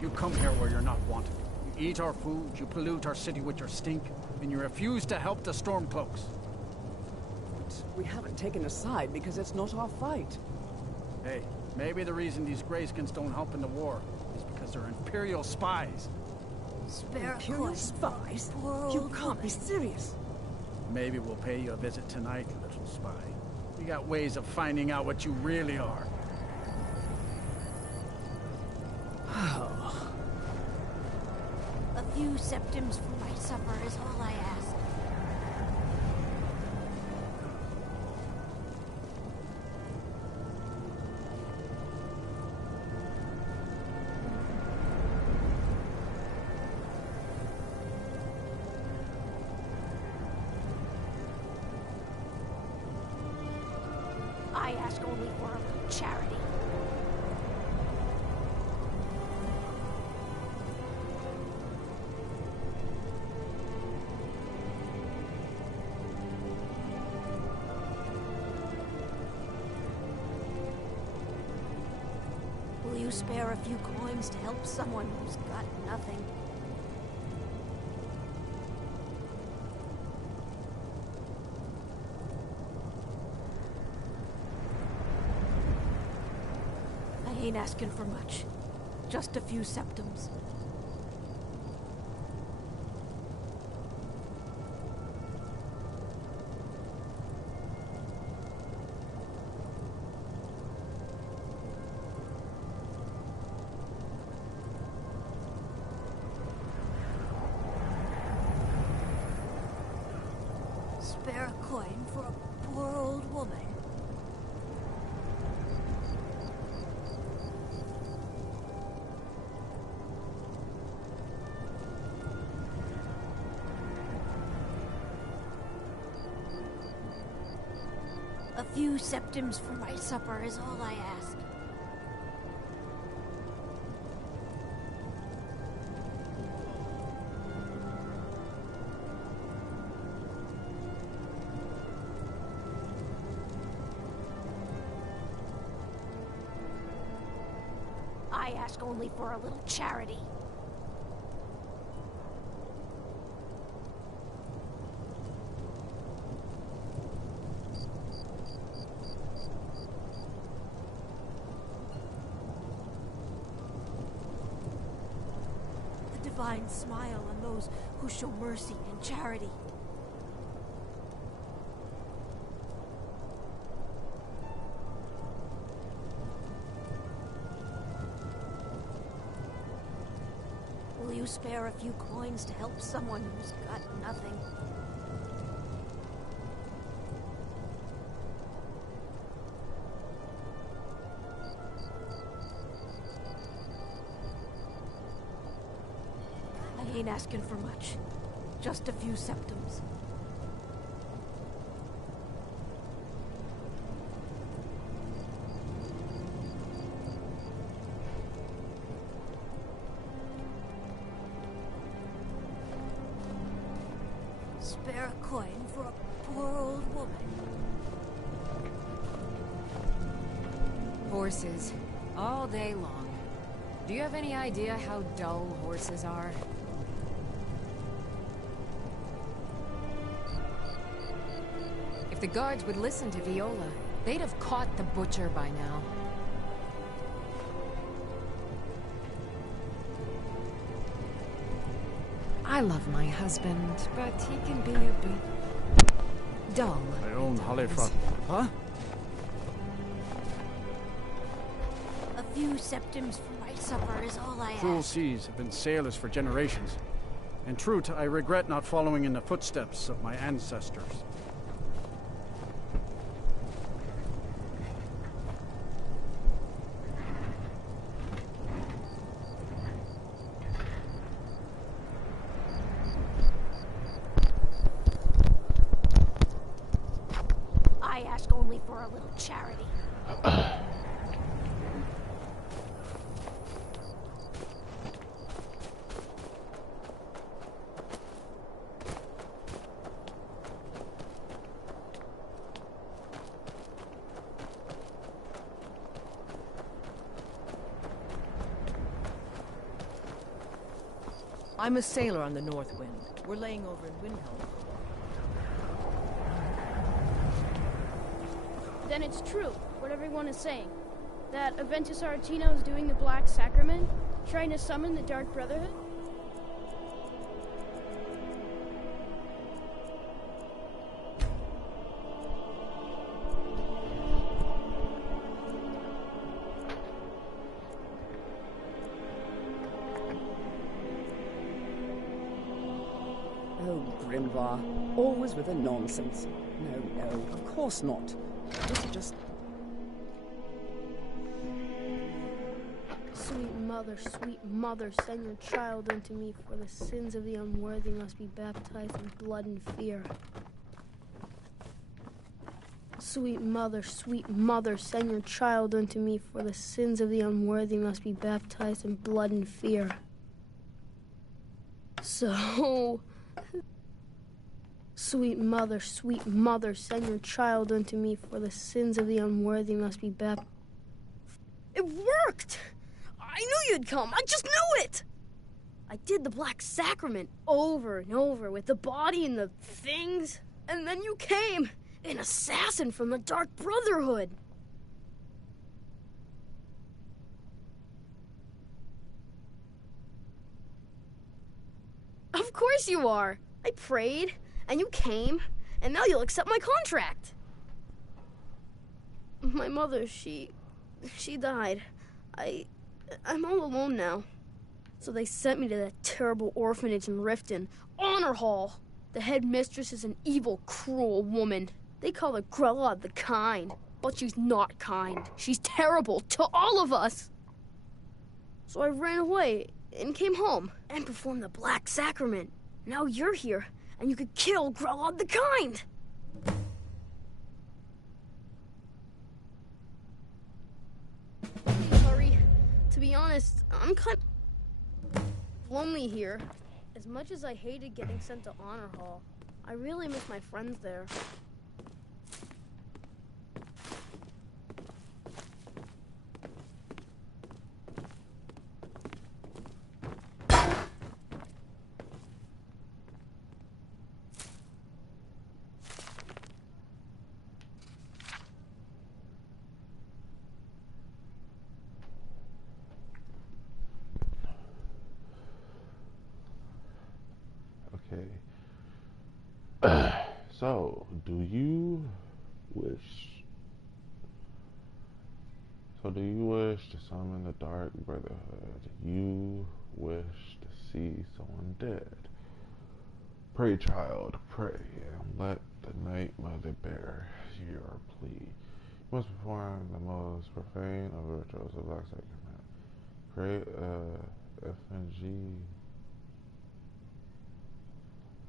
You come here where you're not wanted. You eat our food, you pollute our city with your stink, and you refuse to help the Stormcloaks. But we haven't taken a side because it's not our fight. Hey, maybe the reason these Greyskins don't help in the war is because they're Imperial spies. Spare Imperial spies? You can't be serious. Maybe we'll pay you a visit tonight, little spy. We got ways of finding out what you really are. A few septims for my supper is all I ask. I ask only for a little charity. Will you spare a few coins to help someone who's got nothing? I ain't asking for much. Just a few septims. Spare a coin for a poor old woman. A few septims for my supper is all I ask. I ask only for a little charity. The divine smile on those who show mercy and charity. Will you spare a few coins to help someone who's got nothing? I ain't asking for much. Just a few septims. Spare a coin for a poor old woman. Horses. All day long. Do you have any idea how dull horses are? If the guards would listen to Viola, they'd have caught the butcher by now. I love my husband, but he can be a bit dull. My own Hollyfront. Huh? A few septims for my supper is all I Cruel ask. seas have been sailors for generations. In truth, I regret not following in the footsteps of my ancestors. I ask only for a little charity. I'm a sailor on the North Wind. We're laying over in Windhelm. Then it's true, what everyone is saying. That Aventus Aretino is doing the Black Sacrament, trying to summon the Dark Brotherhood? Oh, Grimvar. Always with the nonsense. No, of course not. This is just... Sweet mother, send your child unto me, for the sins of the unworthy must be baptized in blood and fear. Sweet mother, send your child unto me, for the sins of the unworthy must be baptized in blood and fear. So... Sweet mother, send your child unto me, for the sins of the unworthy must be baptized. It worked! I knew you'd come! I just knew it! I did the Black Sacrament over and over with the body and the things, and then you came, an assassin from the Dark Brotherhood. Of course you are! I prayed, and you came, and now you'll accept my contract. My mother, she died. I'm all alone now. So they sent me to that terrible orphanage in Riften, Honor Hall. The headmistress is an evil, cruel woman. They call her Grella the Kind, but she's not kind. She's terrible to all of us. So I ran away and came home and performed the Black Sacrament. Now you're here, and you could kill Grella the Kind. Please hurry. To be honest, I'm kind of lonely here. As much as I hated getting sent to Honor Hall, I really miss my friends there. So, do you wish to summon the Dark Brotherhood? You wish to see someone dead? Pray, child, pray, and let the Night Mother bear your plea. You must perform the most profane of rituals of Black Sacrament. Pray effigy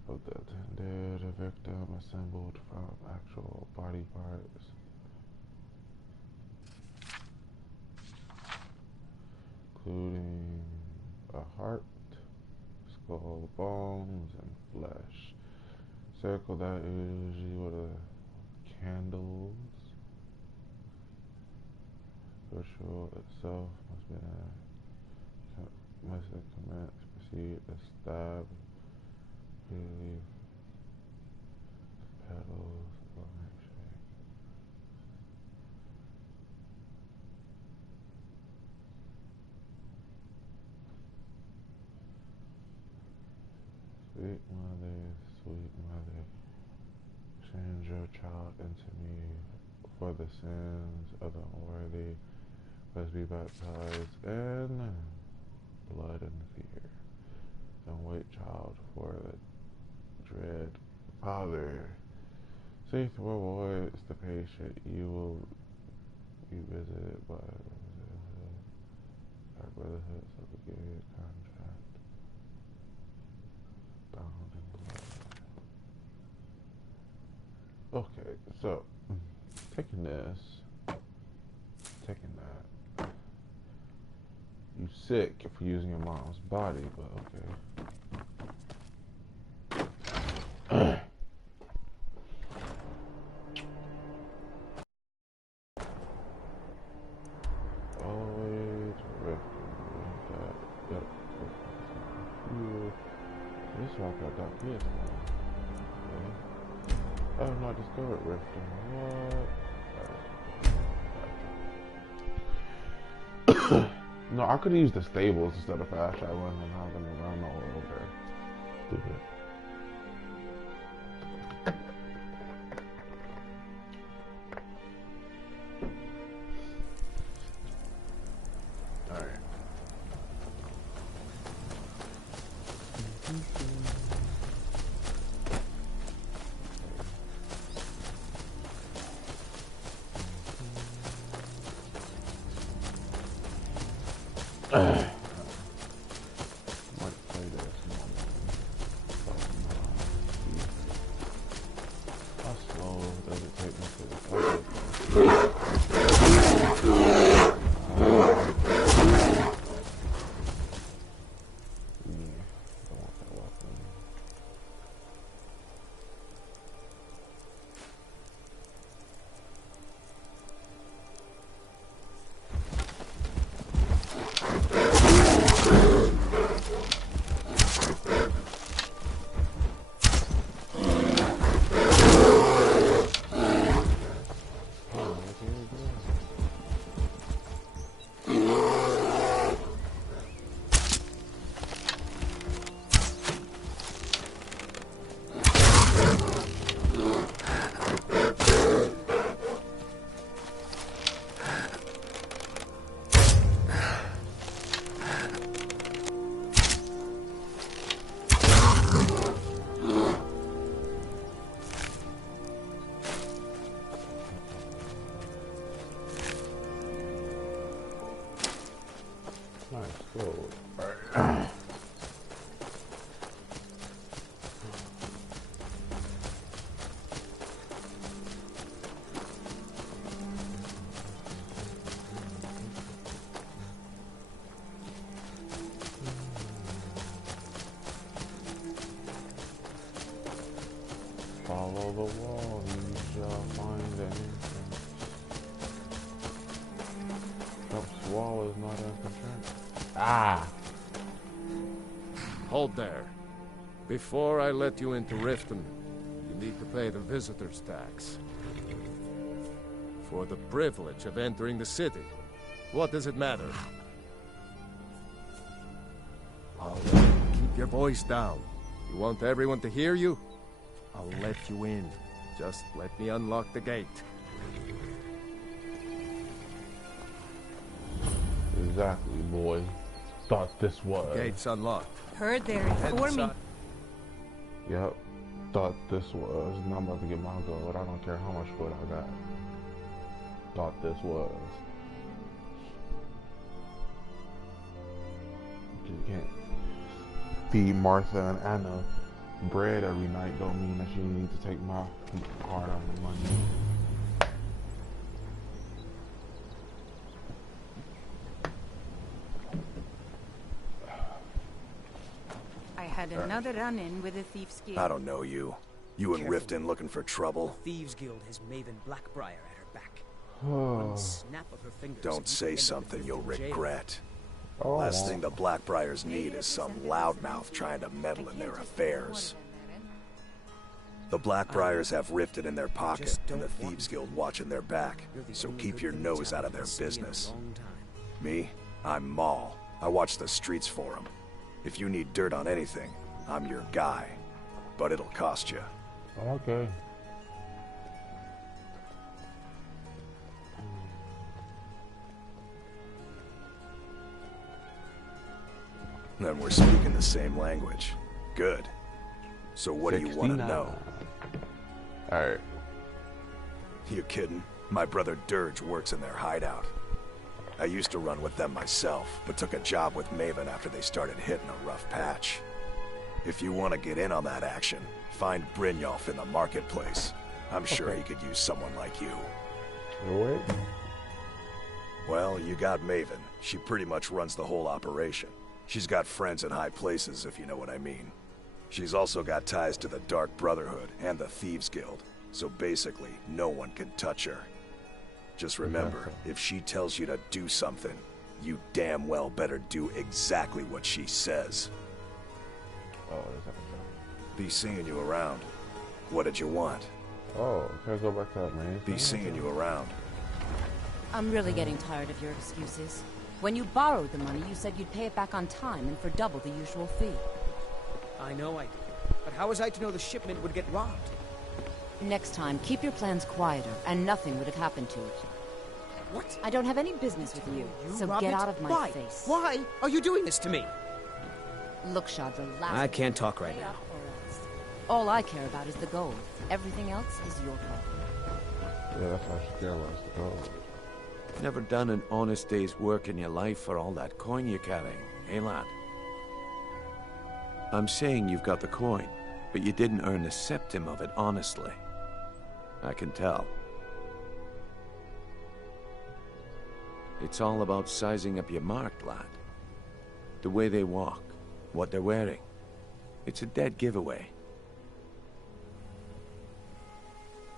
of the attended, a victim assembled from actual body parts, including a heart, skull, bones, and flesh. Circle that usually with a candles. Ritual itself must commence. Proceed to stab. Relieve petals of milkshake. Sweet mother, change your child into me, for the sins of the unworthy must be baptized in blood and fear. Don't wait, child, for the dread Father. Faith rewards the patient. You will be visited by our brotherhood's obligated contract. Bound in blood. Okay, so taking that. You sick if you're using your mom's body, but okay. Always reckon that. Yep. This is like a dark PS1. Okay. I have not discovered Riften. What? No, I could use the stables instead of fast traveling and having to run all over. Stupid. Follow the wall, you shall find an entrance. Trump's wall is not infiltrate. Ah! Hold there. Before I let you into Riften, you need to pay the visitor's tax. For the privilege of entering the city. What does it matter? All right, keep your voice down. You want everyone to hear you? I'll let you in. Just let me unlock the gate. Exactly, boy. Thought this was. Gate's unlocked. Heard they're Head informing. inside. Yep. Thought this was. Now I'm about to get my gold. I don't care how much food I got. Thought this was. You can't feed Martha and Anna bread every night. Don't mean that you need to take my hard earned money. I had another run-in with a thief's guild. I don't know you. You and Riften looking for trouble? Thieves Guild has Maven Blackbriar at her back. One snap of her fingers. Don't say something you'll regret. Oh. Last thing the Blackbriars need is some loudmouth trying to meddle in their affairs. The Blackbriars have Riften in their pocket, and the Thieves Guild watching their back, so keep your nose out of their business. Me? I'm Maul. I watch the streets for them. If you need dirt on anything, I'm your guy. But it'll cost you. Okay. Then we're speaking the same language. Good. So what do you want to know? Alright. You kidding? My brother Dirge works in their hideout. I used to run with them myself, but took a job with Maven after they started hitting a rough patch. If you want to get in on that action, find Brynjolf in the marketplace. I'm sure he could use someone like you. Wait. Well, you got Maven. She pretty much runs the whole operation. She's got friends in high places, if you know what I mean. She's also got ties to the Dark Brotherhood and the Thieves Guild, so basically, no one can touch her. Just remember, if she tells you to do something, you damn well better do exactly what she says. Oh, there's Be seeing you around. What did you want? Oh, can I go back to that main Be thing? seeing you around. I'm really getting tired of your excuses. When you borrowed the money, you said you'd pay it back on time and for double the usual fee. I know I did. But how was I to know the shipment would get robbed? Next time, keep your plans quieter, and nothing would have happened to it. What? I don't have any business with you, so robbed get it? out of my Why? face. Why are you doing this to me? Look, Shad, relax. I can't talk right now. All I care about is the gold. Everything else is your problem. Yeah, that's how she care about the gold. Never done an honest day's work in your life for all that coin you're carrying, eh, lad? I'm saying you've got the coin, but you didn't earn a septim of it honestly. I can tell. It's all about sizing up your mark, lad. The way they walk, what they're wearing. It's a dead giveaway.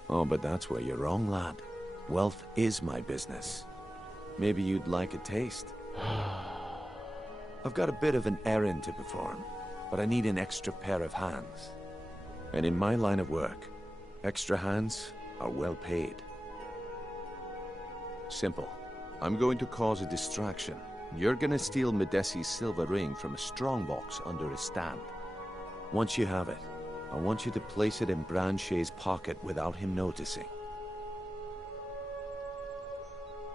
Oh, but that's where you're wrong, lad. Wealth is my business. Maybe you'd like a taste. I've got a bit of an errand to perform, but I need an extra pair of hands. And in my line of work, extra hands are well paid. Simple. I'm going to cause a distraction. You're gonna steal Medesi's silver ring from a strongbox under a stand. Once you have it, I want you to place it in Branche's pocket without him noticing.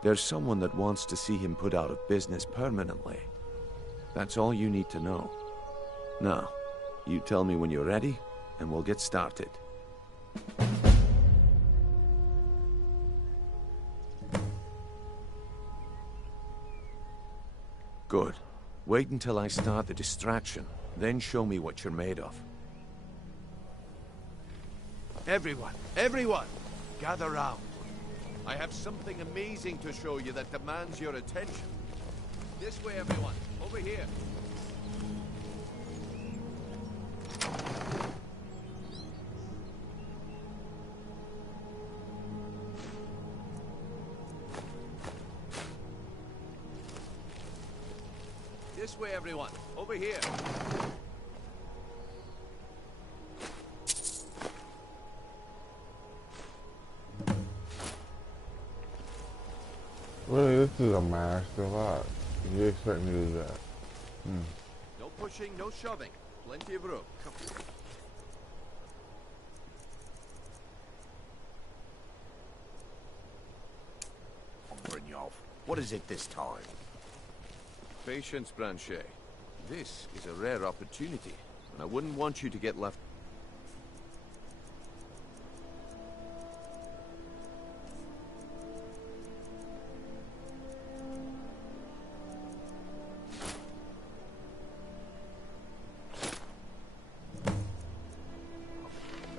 There's someone that wants to see him put out of business permanently. That's all you need to know. Now, you tell me when you're ready, and we'll get started. Good. Wait until I start the distraction, then show me what you're made of. Everyone, gather round. I have something amazing to show you that demands your attention. This way, everyone. Over here. This way, everyone. Over here. Really, this is a master lot. You expect me to do that? No pushing, no shoving. Plenty of room. Come. Brynjolf, what is it this time? Patience, Branche. This is a rare opportunity, and I wouldn't want you to get left.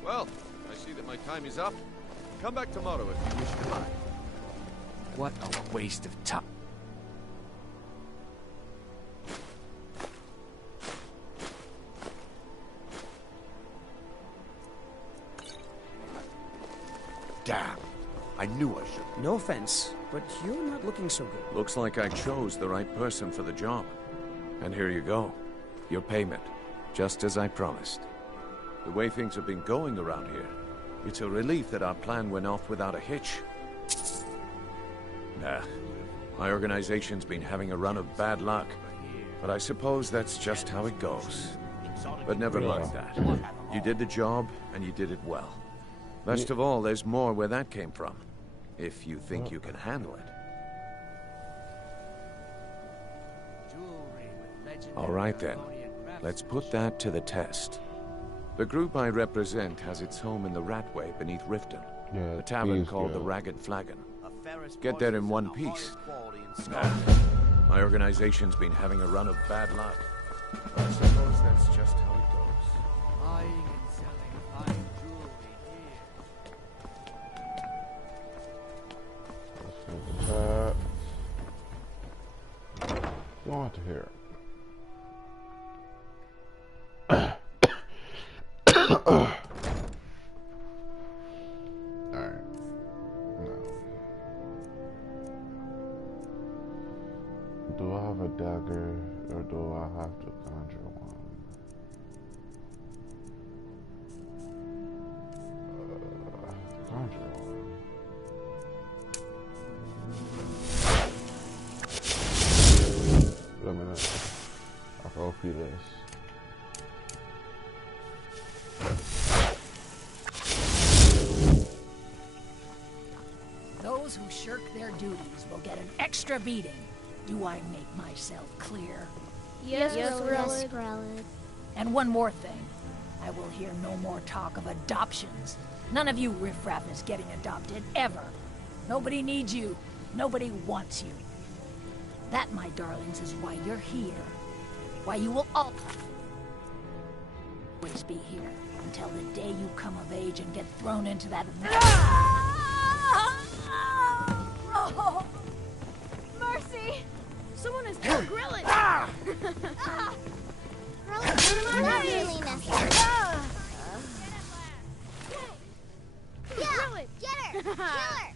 Well, I see that my time is up. Come back tomorrow if you wish to buy. What a waste of time. Damn. I knew I should. No offense, but you're not looking so good. Looks like I chose the right person for the job. And here you go. Your payment. Just as I promised. The way things have been going around here, it's a relief that our plan went off without a hitch. Nah. My organization's been having a run of bad luck. But I suppose that's just how it goes. But never mind that. You did the job, and you did it well. Best of all, there's more where that came from. If you think you can handle it. All right then. Let's put that to the test. The group I represent has its home in the Ratway beneath Riften. Yeah, A tavern called the good. Ragged Flagon. Get there in one piece. Nah. My organization's been having a run of bad luck. But I suppose that's just how it goes. Buying and selling fine jewelry here. Let's move that. Go on to here. Alright. No. Do I have a dagger or do I have to conjure one? this. Those who shirk their duties will get an extra beating. Do I make myself clear? Yes, Skrellig. And one more thing. I will hear no more talk of adoptions. None of you riffraff is getting adopted, ever. Nobody needs you. Nobody wants you. That, my darlings, is why you're here. Why you will always be here. Until the day you come of age and get thrown into that... Mercy! Someone has killed Grillin! Grillin, not really necessary. Yeah, get her! Kill her!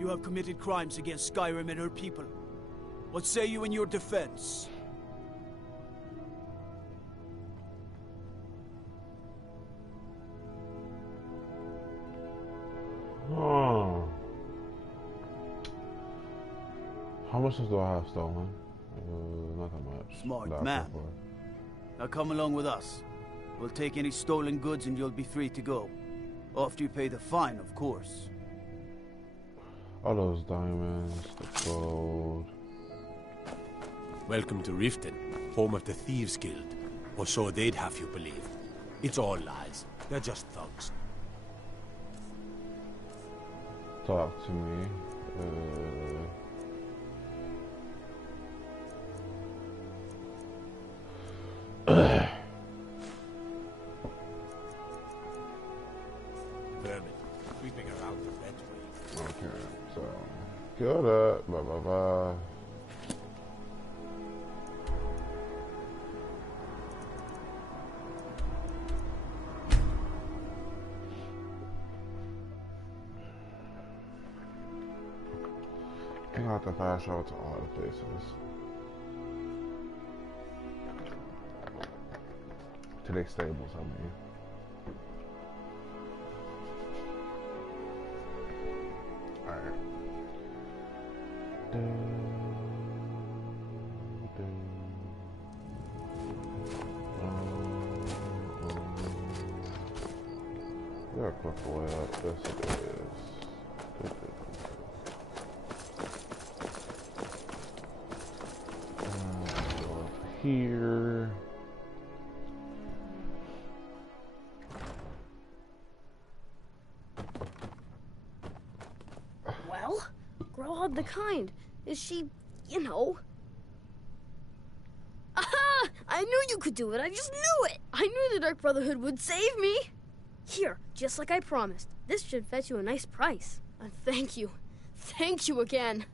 You have committed crimes against Skyrim and her people. What say you in your defense? Oh. How much do I have stolen? Not that much. Smart man. Now come along with us. We'll take any stolen goods and you'll be free to go. After you pay the fine, of course. All those diamonds, the gold. Welcome to Riften, home of the Thieves Guild. Or so they'd have you believe. It's all lies. They're just thugs. Talk to me. Vermin, creeping around the red way. Okay, so kill that, blah blah blah. I have to fast travel to all the places. To their stables, I mean. Alright. We gotta click the way up. Yes, it is. Here. Well, Growlhog the Kind. Is she, you know... Aha! I knew you could do it. I just knew it. I knew the Dark Brotherhood would save me. Here, just like I promised. This should fetch you a nice price. And thank you. Thank you again.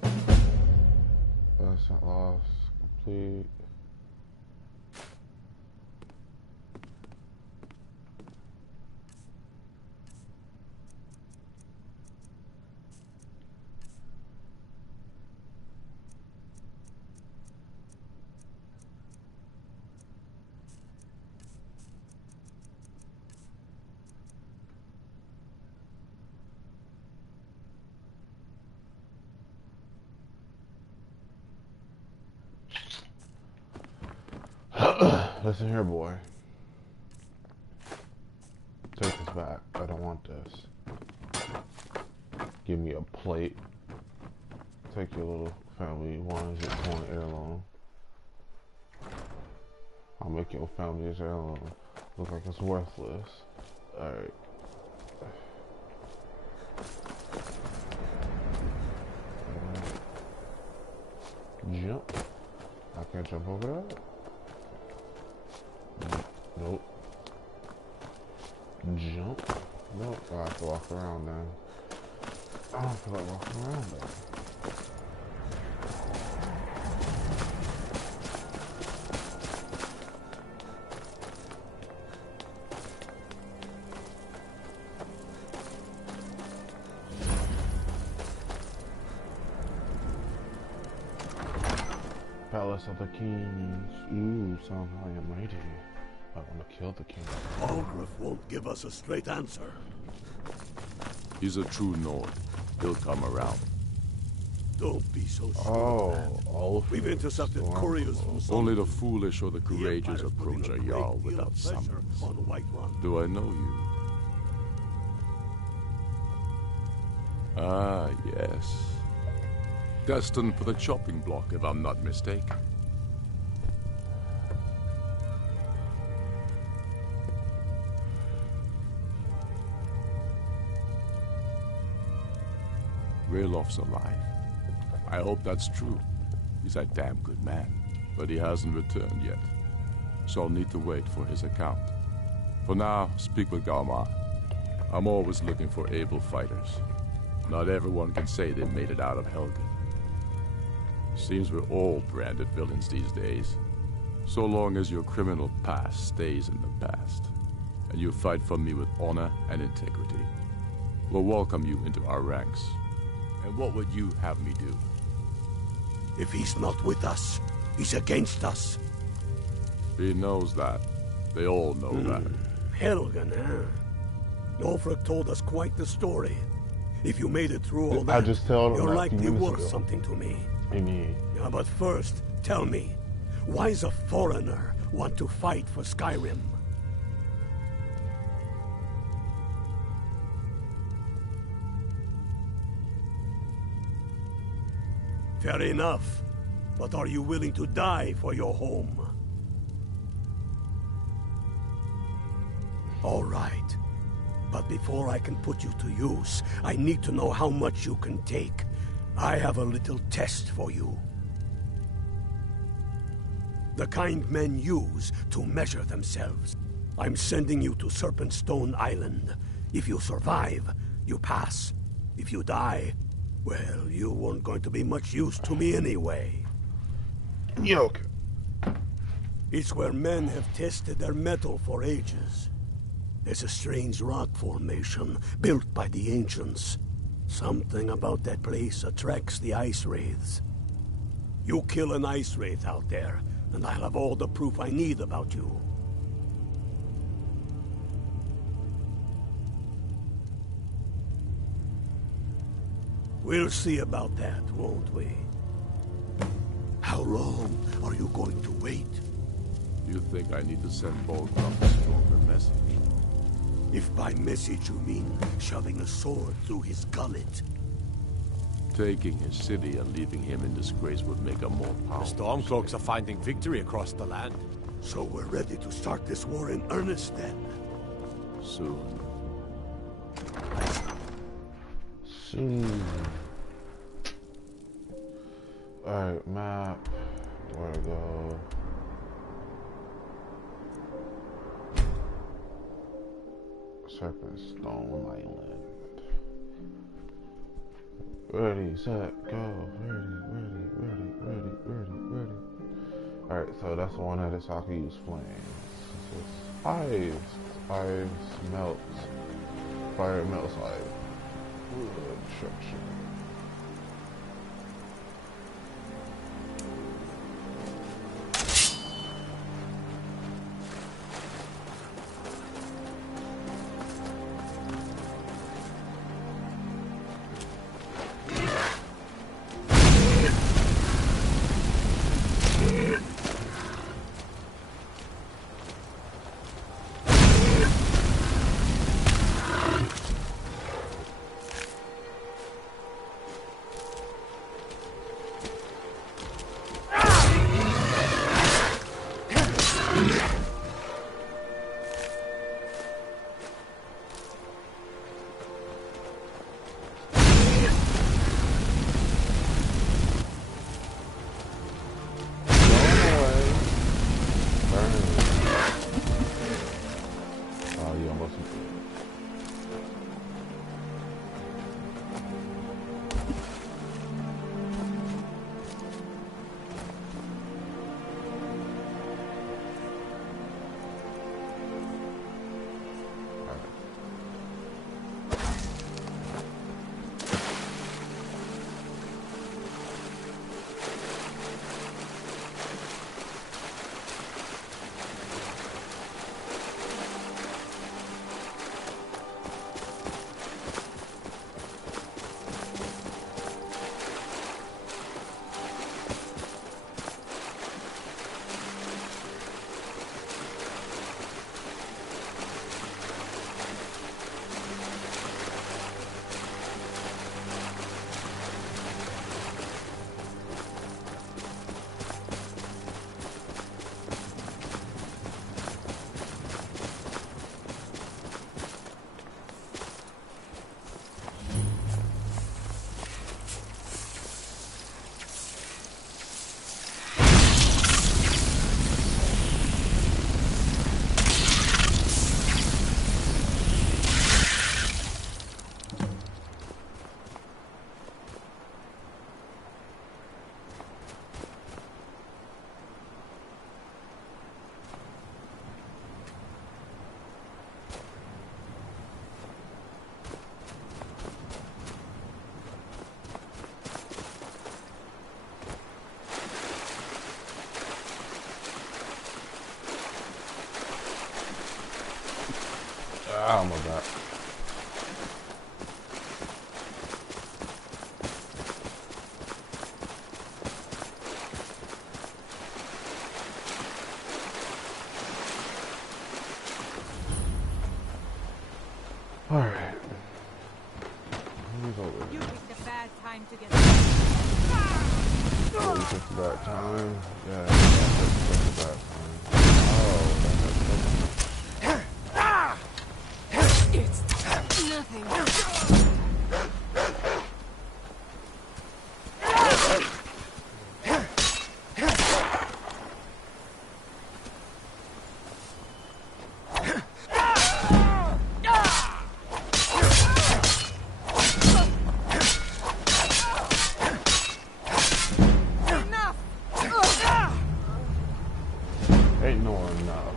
That's not lost. Complete. Listen here, boy. Take this back. I don't want this. Give me a plate. Take your little family one's corn heirloom. I'll make your family's heirloom look like it's worthless. Alright. Jump. I can't jump over that. Nope. Jump. Nope, I have to walk around then. I don't feel like walking around though. Palace of the Kings. Ooh, sounds high and mighty. I want to kill the king. Algrif won't give us a straight answer. He's a true Nord. He'll come around. Don't be so sure. Oh, we've intercepted couriers from only the foolish or the courageous approach a Jarl without summons. Do I know you? Ah, yes. Destined for the chopping block, if I'm not mistaken. Railof's alive. I hope that's true. He's a damn good man, but he hasn't returned yet. So I'll need to wait for his account. For now, speak with Galmar. I'm always looking for able fighters. Not everyone can say they made it out of Helgen. Seems we're all branded villains these days. So long as your criminal past stays in the past, and you fight for me with honor and integrity, we'll welcome you into our ranks. And what would you have me do? If he's not with us, he's against us. He knows that. They all know that. Helgen, huh? Nofrek told us quite the story. If you made it through all that, I just told him you're like likely worth ago. something to me. Indeed. Yeah, but first, tell me, why does a foreigner want to fight for Skyrim? Fair enough, but are you willing to die for your home? All right, but before I can put you to use, I need to know how much you can take. I have a little test for you. The kind men use to measure themselves. I'm sending you to Serpentstone Island. If you survive, you pass. If you die, well, you weren't going to be much use to me anyway. Yoke. It's where men have tested their metal for ages. There's a strange rock formation built by the ancients. Something about that place attracts the ice wraiths. You kill an ice wraith out there, and I'll have all the proof I need about you. We'll see about that, won't we? How long are you going to wait? You think I need to send Bolgraf a stronger message? If by message you mean shoving a sword through his gullet. Taking his city and leaving him in disgrace would make him more powerful. The Stormcloaks are finding victory across the land. So we're ready to start this war in earnest then? Soon. Soon. Alright, map. Where to go? Serpentstone Island. Ready, set, go. Ready. Alright, so that's the one that is how I can use flames. Ice melts. Fire melts like wood structure. Oh my god. Alright. Who's over You here? picked a bad time to get. Oh, you picked a bad time? Yeah, I picked a bad time. Oh, It's nothing. ain't no enough.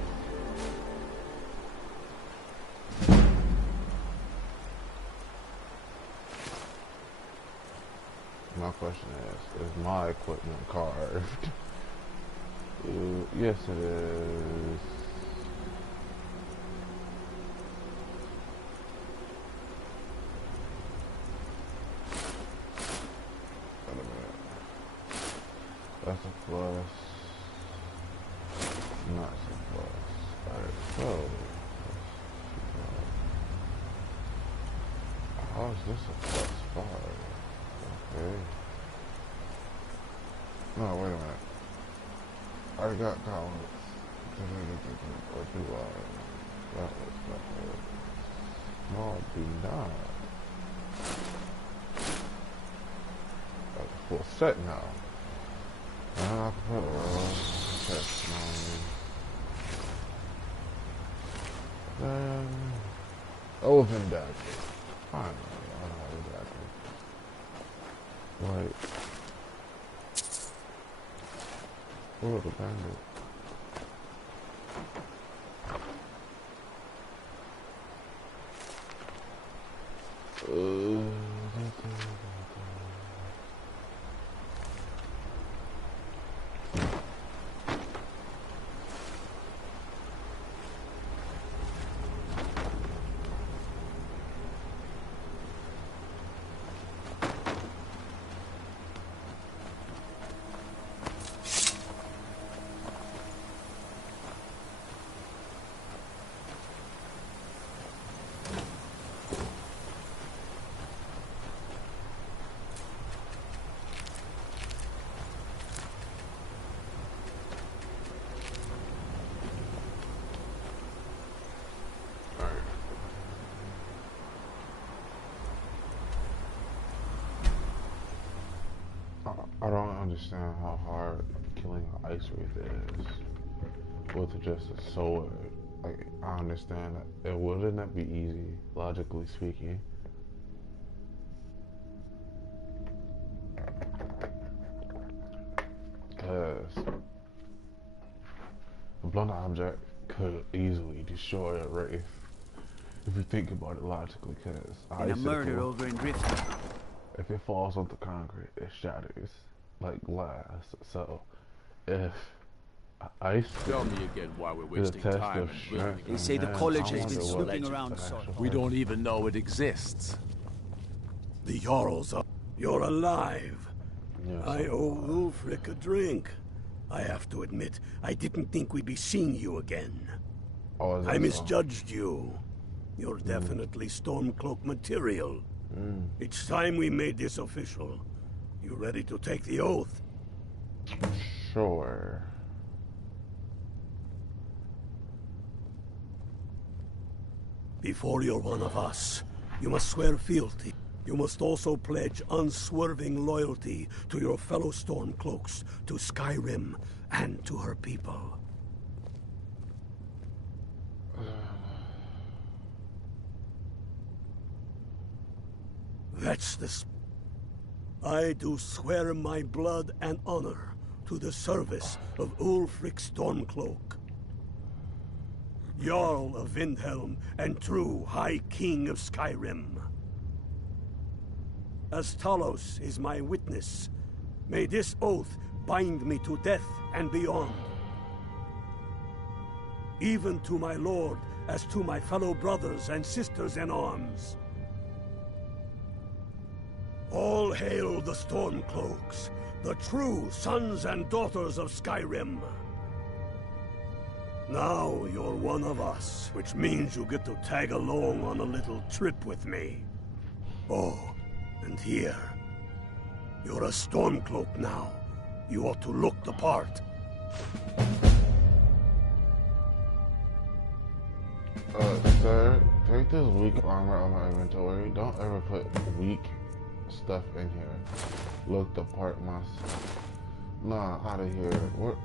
My question is my equipment carved? Yes it is. Wait a minute. That's a plus. Not a plus. Alright, so how is this a plus 5? Okay. No, wait a minute. I got columns. Or do I? That was no, I do not. That's a full set now. Now I can put testimony. Then Oven Dagger. Fine, I know Oven Dagger. Like, oh, the bandit. I don't understand how hard killing an ice wraith is with just a sword. Like, I understand that it wouldn't that be easy, logically speaking. Because a blunt object could easily destroy a wraith if you think about it logically. Because In a murder over in Riften. If it falls onto concrete, it shatters like glass. So, if ice tell me again why we're wasting time. They say the college has been snooping around. We don't even know it exists. The Jarl's up. You're alive. Yes, I owe Ulfric a drink. I have to admit, I didn't think we'd be seeing you again. Oh, I misjudged you. You're definitely Stormcloak material. It's time we made this official. You ready to take the oath? Sure. Before you're one of us, you must swear fealty. You must also pledge unswerving loyalty to your fellow Stormcloaks, to Skyrim, and to her people. That's the... I do swear my blood and honor to the service of Ulfric Stormcloak, Jarl of Windhelm and true High King of Skyrim. As Talos is my witness, may this oath bind me to death and beyond. Even to my lord as to my fellow brothers and sisters in arms. All hail the Stormcloaks, the true sons and daughters of Skyrim. Now you're one of us, which means you get to tag along on a little trip with me. Oh, and here. You're a Stormcloak now. You ought to look the part. Sir, take this weak armor on my inventory. Don't ever put weak stuff in here. Look the part myself. Nah, out of here.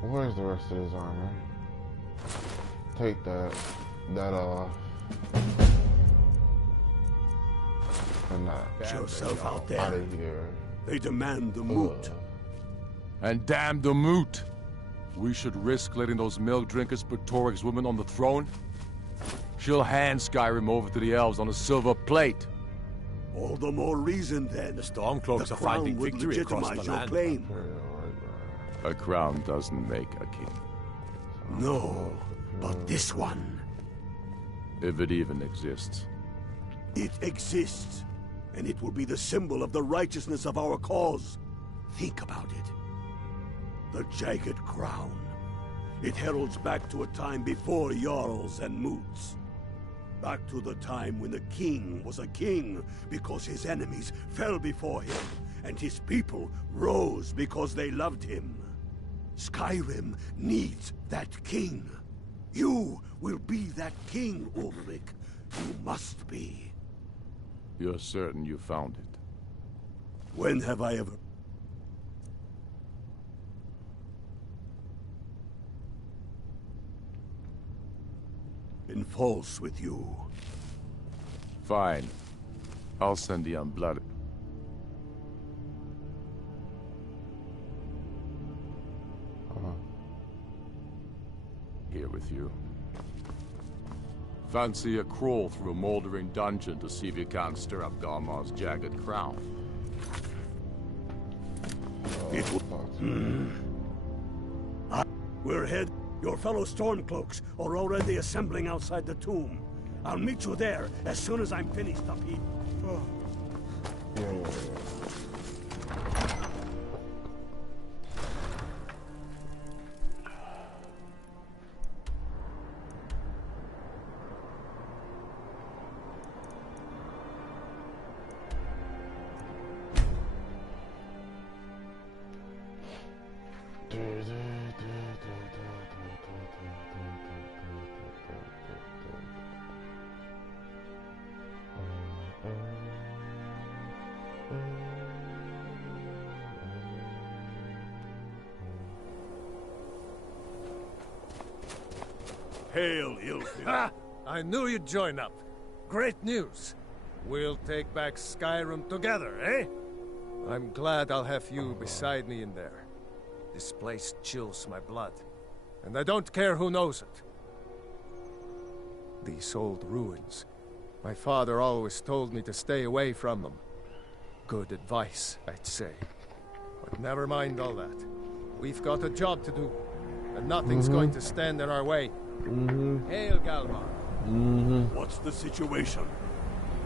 Where's the rest of this armor? Take that off. And Get yourself out there. Out of here. They demand the moot. And damn the moot. We should risk letting those milk drinkers put Torag's woman on the throne? She'll hand Skyrim over to the elves on a silver plate. All the more reason then. The Stormcloaks are finding victory across the land. Claim. A crown doesn't make a king. No, but this one. If it even exists. It exists, and it will be the symbol of the righteousness of our cause. Think about it. The jagged crown. It heralds back to a time before Jarls and Moots. Back to the time when the king was a king because his enemies fell before him, and his people rose because they loved him. Skyrim needs that king. You will be that king, Ulrich. You must be. You're certain you found it? When have I ever... been false with you? Fine. I'll send the unblooded. Here with you. Fancy a crawl through a moldering dungeon to see if you can't stir up Garmar's jagged crown. We're head. Your fellow Stormcloaks are already assembling outside the tomb. I'll meet you there as soon as I'm finished up here. Hail, Ilfil. Ha! I knew you'd join up. Great news. We'll take back Skyrim together, eh? I'm glad I'll have you beside me in there. This place chills my blood. And I don't care who knows it. These old ruins. My father always told me to stay away from them. Good advice, I'd say. But never mind all that. We've got a job to do. And nothing's going to stand in our way. Hail, Galmar. What's the situation?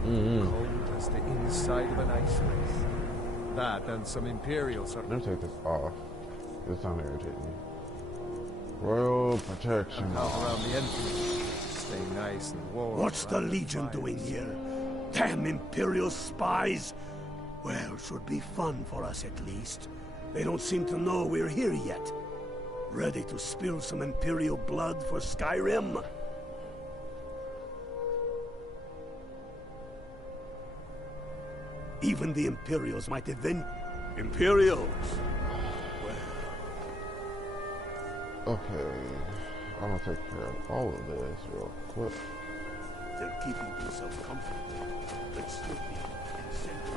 Cold as the inside of an ice ice. That and some Imperials are... Let me take this off. It's not irritating me. Royal protection. Out around the entrance. Stay nice and warm. What's the Legion doing here? Damn Imperial spies! Well, should be fun for us at least. They don't seem to know we're here yet. Ready to spill some Imperial blood for Skyrim? Even the Imperials might event... Imperials? Well... Okay... I'm gonna take care of all of this real quick. They're keeping themselves comfortable. Let's still be incentive.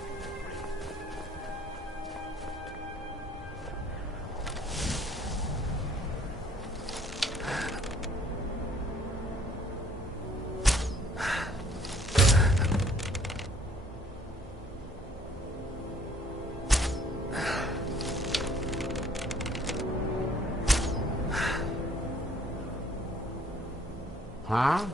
Huh?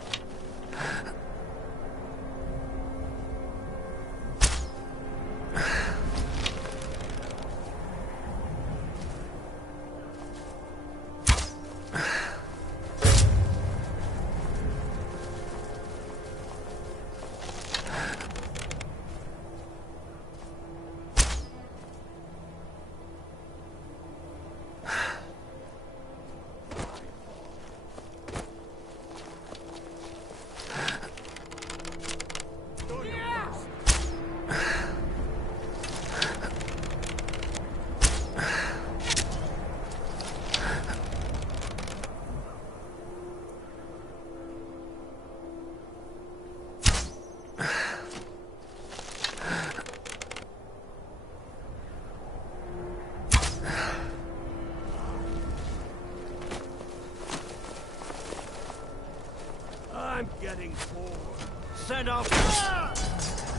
send off.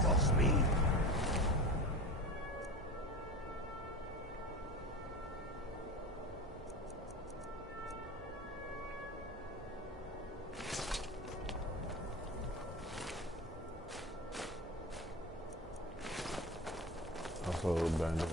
Lost me. Also, Banjo.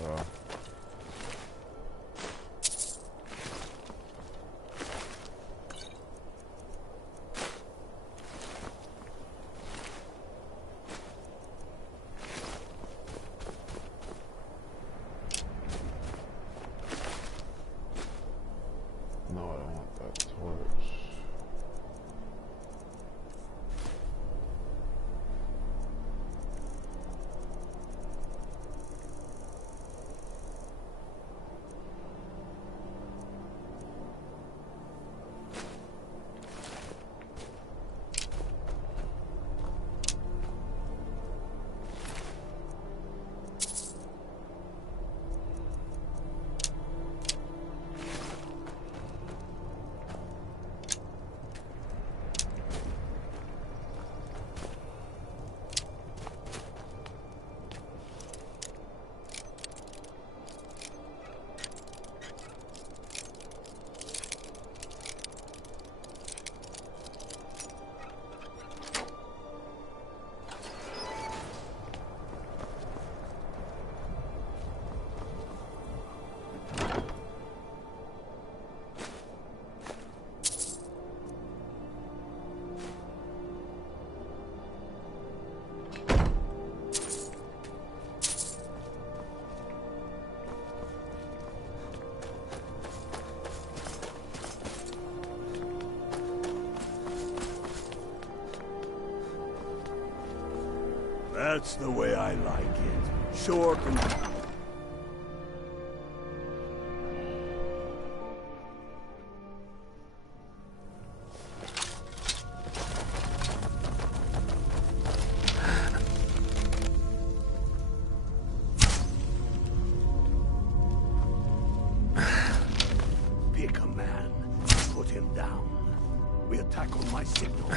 No, I don't want that torch. That's the way I like it. Short and... Pick a man, put him down. We attack on my signal.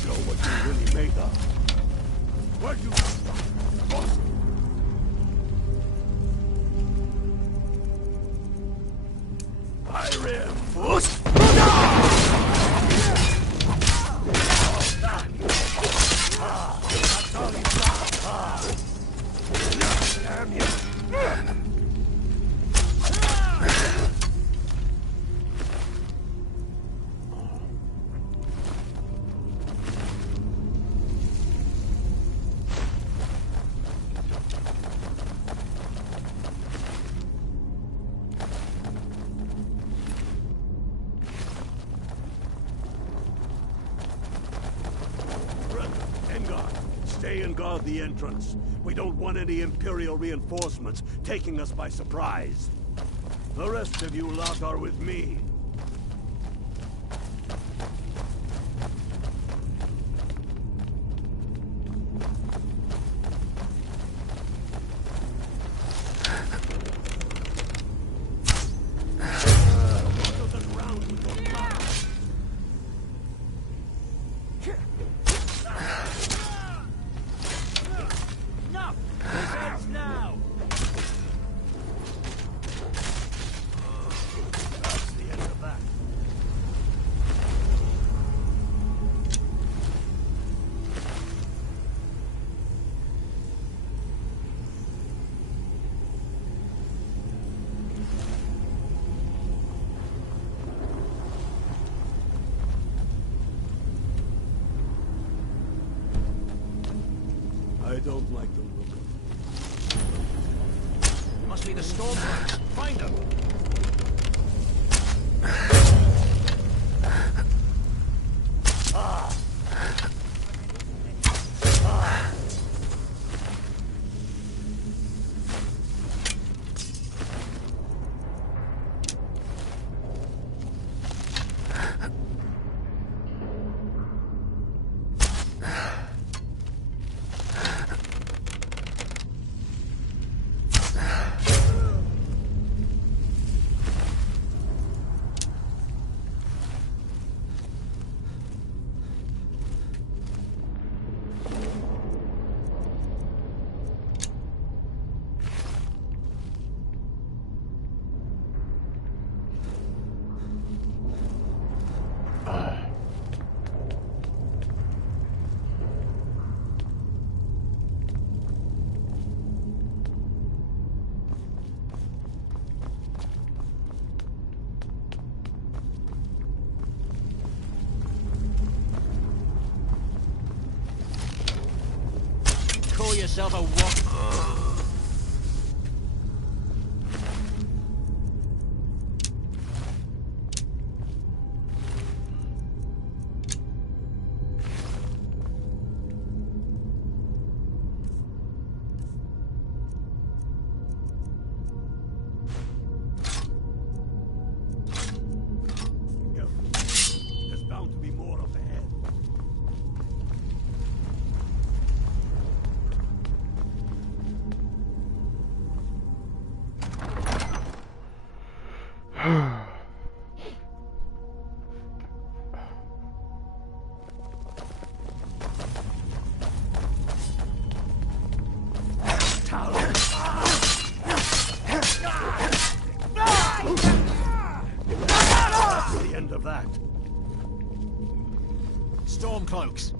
Show what you're really made of. Where'd you come from? Awesome. Skyrim, Boost! Damn you. Stay and guard the entrance. We don't want any Imperial reinforcements taking us by surprise. The rest of you lot are with me. I don't like the look of It must be the Stormbringer. Find them. yourself a walk. There's bound to be more up ahead. That's the end of that. Stormcloaks.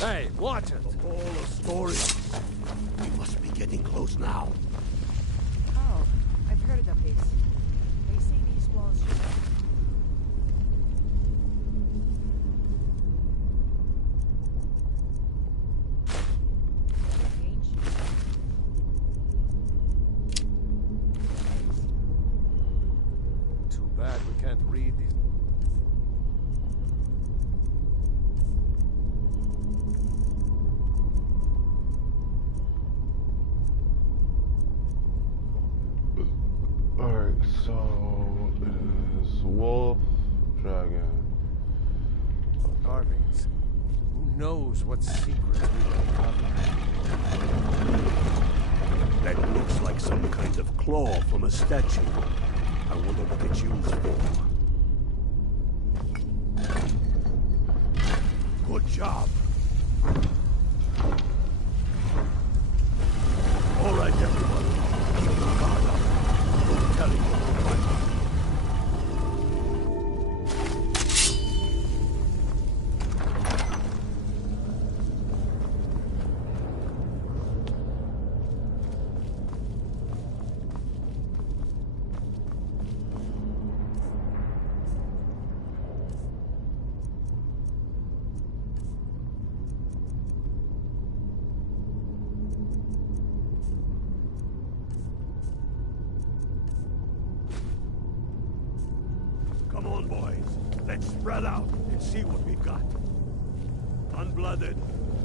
Hey, watch it! The Hall of Stories. We must be getting close now. Oh, I've heard of the place. They say these walls Too bad we can't read these. Alright, so it is wolf, dragon. Carvings. Who knows what secrets we uncover? That looks like some kind of claw from a statue. I wonder what it's used for. Good job. All right, everyone. Keep your guard up. No telling what we'll find. Come on, boys. Let's spread out and see what we've got. Unblooded,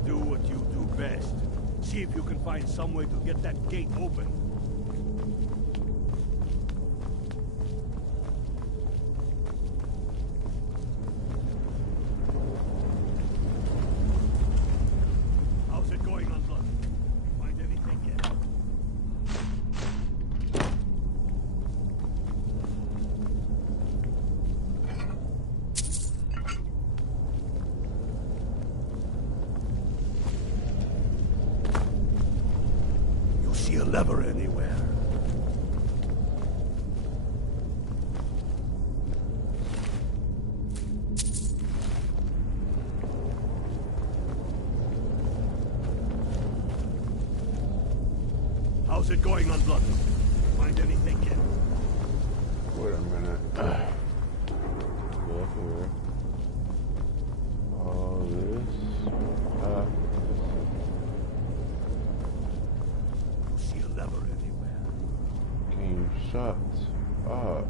do what you do best. See if you can find some way to get that gate open. How's it going, Unblooded? Find anything yet? You see a lever anywhere? How's it going, Unblooded? Find anything yet? Wait a minute. Go here. All this. You see a lever anywhere? Can you shut up?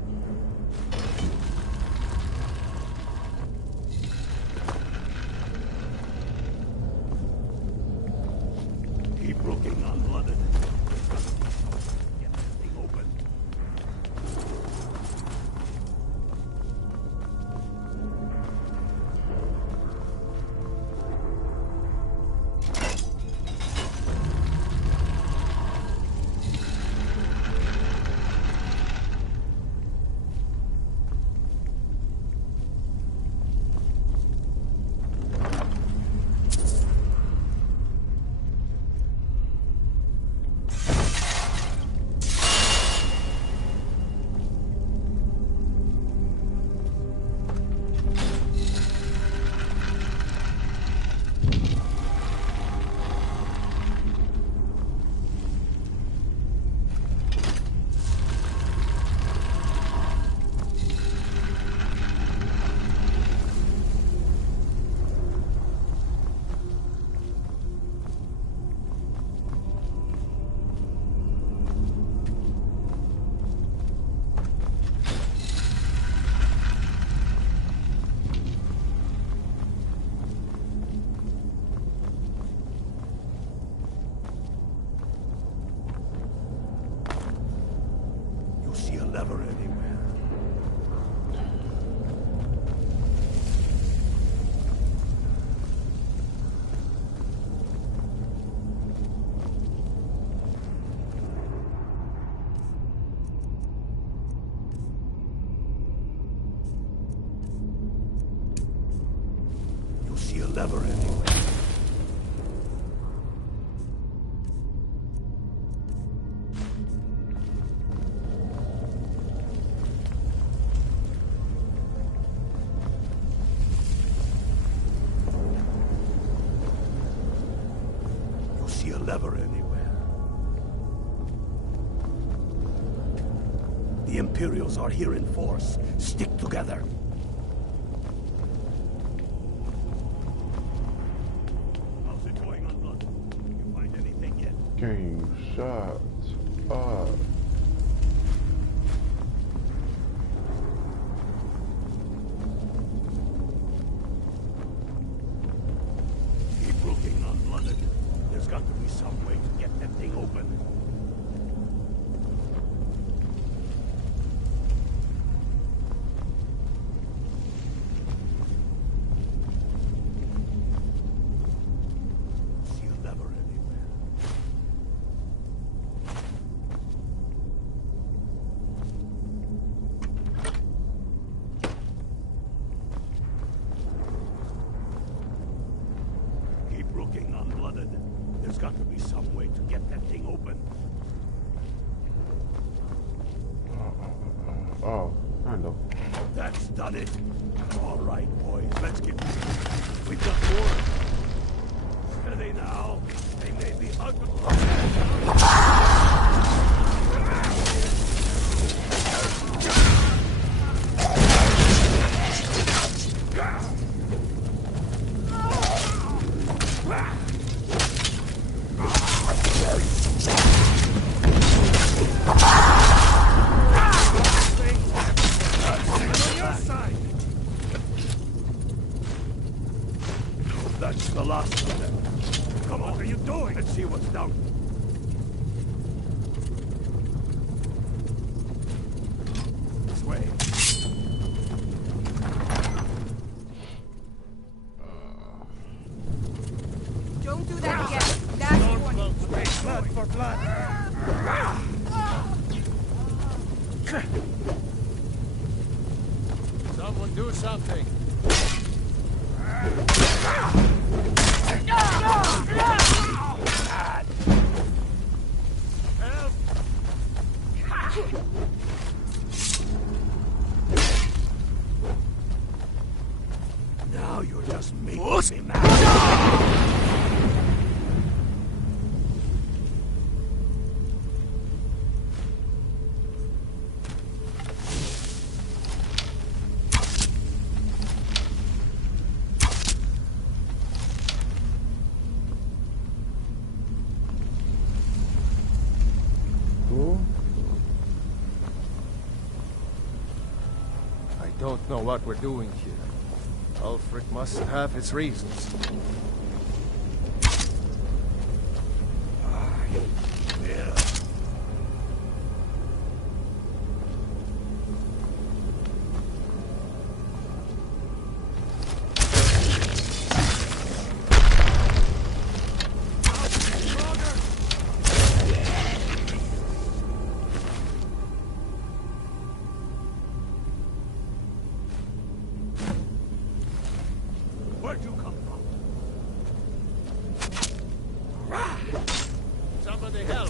Keep looking, Unblooded. Get that thing open. see a lever anywhere. You see a lever anywhere? The Imperials are here in force. Stick together. How's it going on, Blood? You find anything yet? Can you shut up? Keep looking, Unblooded. There's got to be some way to get that thing open. See a lever anywhere? Keep looking, Unblooded. There's got to be some way to get that thing open. Oh, kind of. That's done it. All right, boys, let's get moving. We've got more. Steady now. They may be ugly. That's the last of them. Come on, what are you doing? Let's see what's down. This way. Don't do that again. That's warning. Blood for blood. Someone do something. Now you're just making me mad. I don't know what we're doing here. Ulfric must have his reasons. Yeah. Where'd you come from? Somebody help!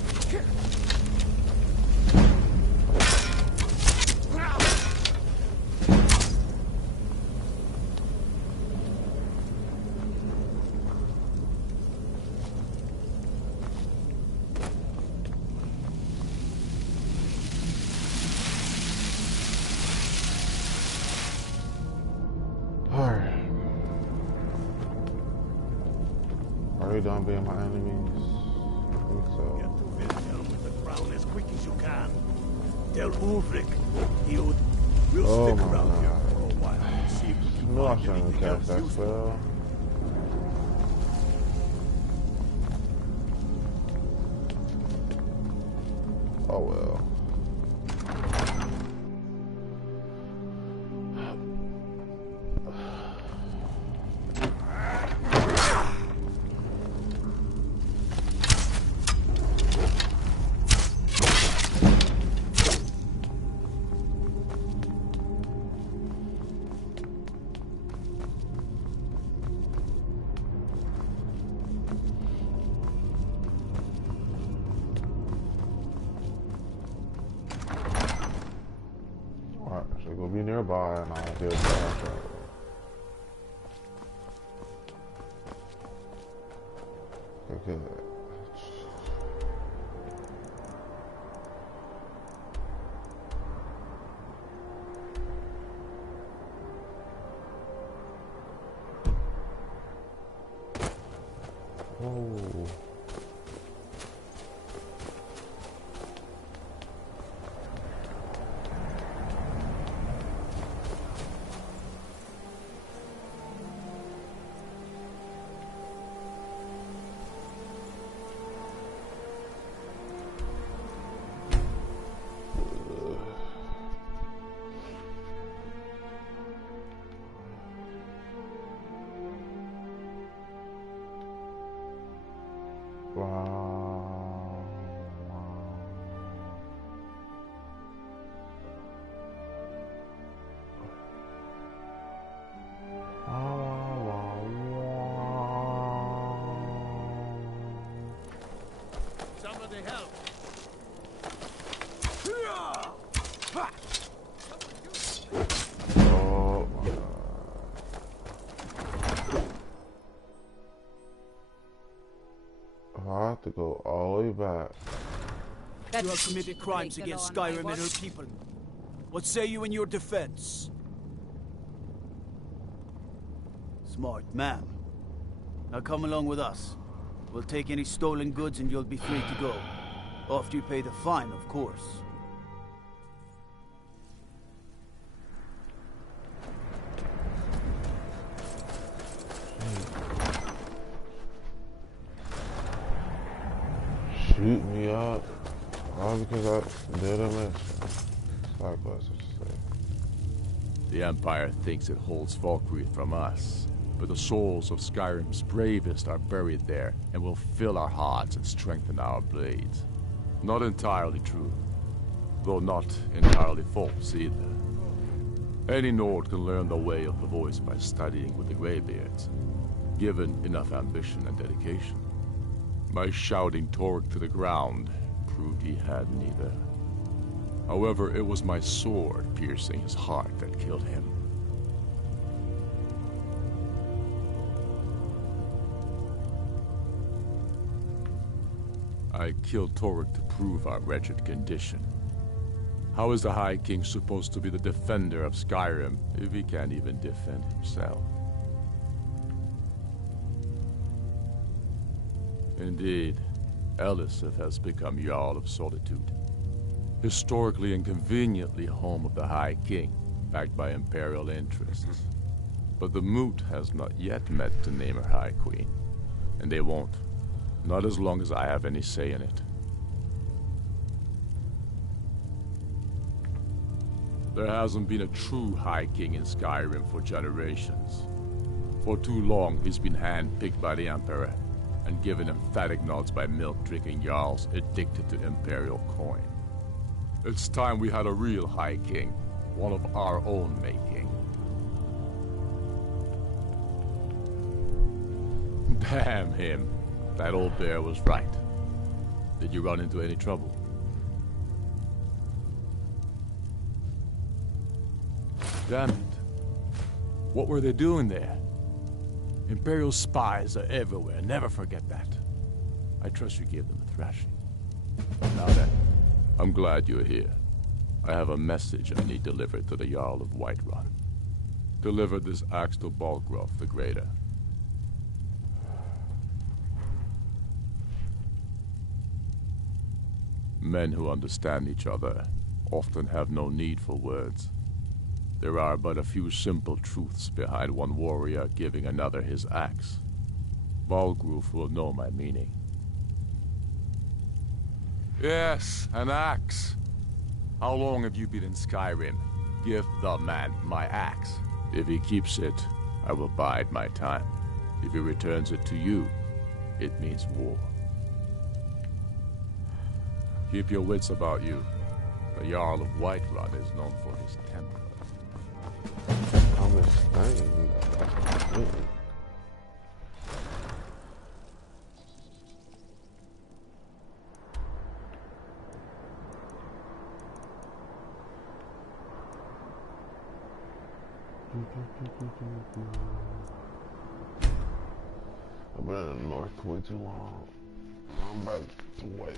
Alright. Are they done being my enemies? I think so. Get to Vilhelm with the crown as quick as you can. Tell Ulfric we'll Oh stick my around here God. for a while and see if we can No, I find shouldn't anything have else cast that useful. spell. Oh well. far and I'll get back. Okay. Oh. Somebody help! Oh my God. I have to go all the way back. You have committed crimes against Skyrim and her people. What say you in your defense? Smart man. Now come along with us. We'll take any stolen goods and you'll be free to go. After you pay the fine, of course. Shoot me up. All because I did a mission. Likewise, what you say. The Empire thinks it holds Valkyrie from us, but the souls of Skyrim's bravest are buried there and will fill our hearts and strengthen our blades. Not entirely true, though not entirely false either. Any Nord can learn the way of the voice by studying with the Greybeards, given enough ambition and dedication. My shouting Torg to the ground proved he had neither. However, it was my sword piercing his heart that killed him. I killed Torg to prove our wretched condition. How is the High King supposed to be the defender of Skyrim if he can't even defend himself? Indeed, Elisif has become Jarl of Solitude. Historically and conveniently home of the High King, backed by Imperial interests. But the Moot has not yet met to name her High Queen. And they won't. Not as long as I have any say in it. There hasn't been a true High King in Skyrim for generations. For too long, he's been handpicked by the Emperor and given emphatic nods by milk-drinking Jarls addicted to Imperial coin. It's time we had a real High King, one of our own making. Damn him. That old bear was right. Did you run into any trouble? Damn it. What were they doing there? Imperial spies are everywhere, never forget that. I trust you gave them a thrashing. Now then, I'm glad you're here. I have a message I need delivered to the Jarl of Whiterun. Deliver this axe to Balgruuf the Greater. Men who understand each other often have no need for words. There are but a few simple truths behind one warrior giving another his axe. Balgruuf will know my meaning. Yes, an axe. How long have you been in Skyrim? Give the man my axe. If he keeps it, I will bide my time. If he returns it to you, it means war. Keep your wits about you. The Jarl of Whiterun is known for his temper. I'm a stain. I've been in the north way too long. I'm about to wait.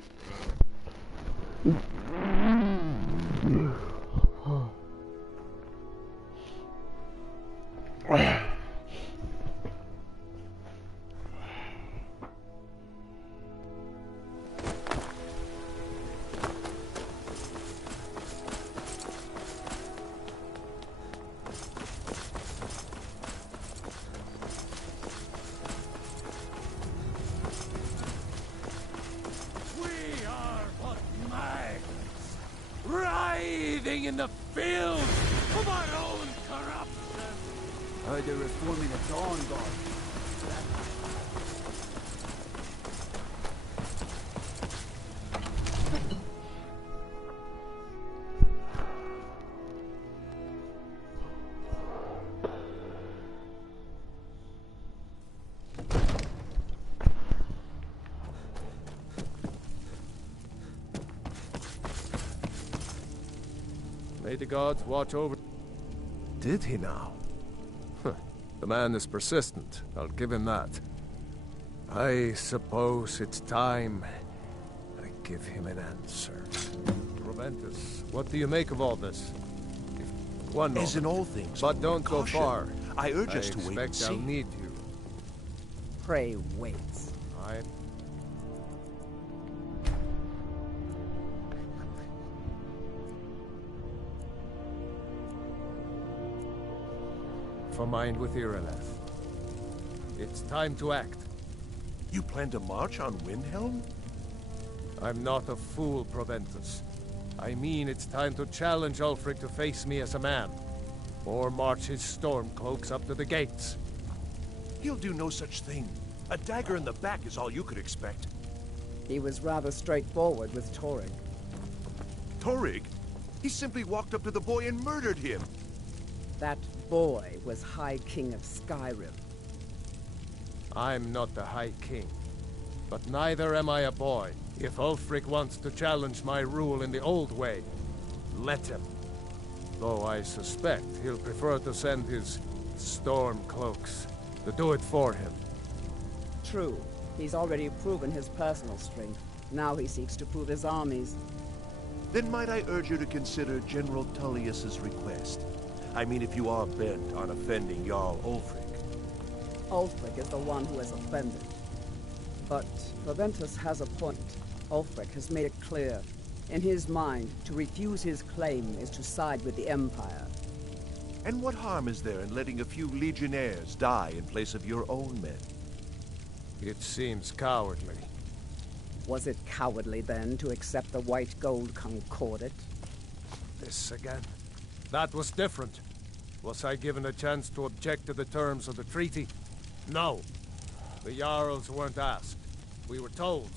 Writhing in the field of our own corruption. They're reforming the Dawn Guard. May the gods watch over... Did he now? The man is persistent. I'll give him that. I suppose it's time I give him an answer. Proventus, what do you make of all this? One moment. As in all things, but don't go caution. far. I urge us to wait and expect see. I'll need you. Pray waits. For mind with Irileth. It's time to act. You plan to march on Windhelm? I'm not a fool, Proventus. I mean it's time to challenge Ulfric to face me as a man. Or march his stormcloaks up to the gates. He'll do no such thing. A dagger in the back is all you could expect. He was rather straightforward with Torrig. Torrig? He simply walked up to the boy and murdered him. That boy was High King of Skyrim. I'm not the High King. But neither am I a boy. If Ulfric wants to challenge my rule in the old way, let him. Though I suspect he'll prefer to send his stormcloaks to do it for him. True. He's already proven his personal strength. Now he seeks to prove his armies. Then might I urge you to consider General Tullius's request? I mean, if you are bent on offending Jarl Ulfric. Ulfric is the one who has offended. But Proventus has a point. Ulfric has made it clear. In his mind, to refuse his claim is to side with the Empire. And what harm is there in letting a few legionnaires die in place of your own men? It seems cowardly. Was it cowardly, then, to accept the white gold concordat? This again. That was different. Was I given a chance to object to the terms of the treaty? No. The Jarls weren't asked. We were told.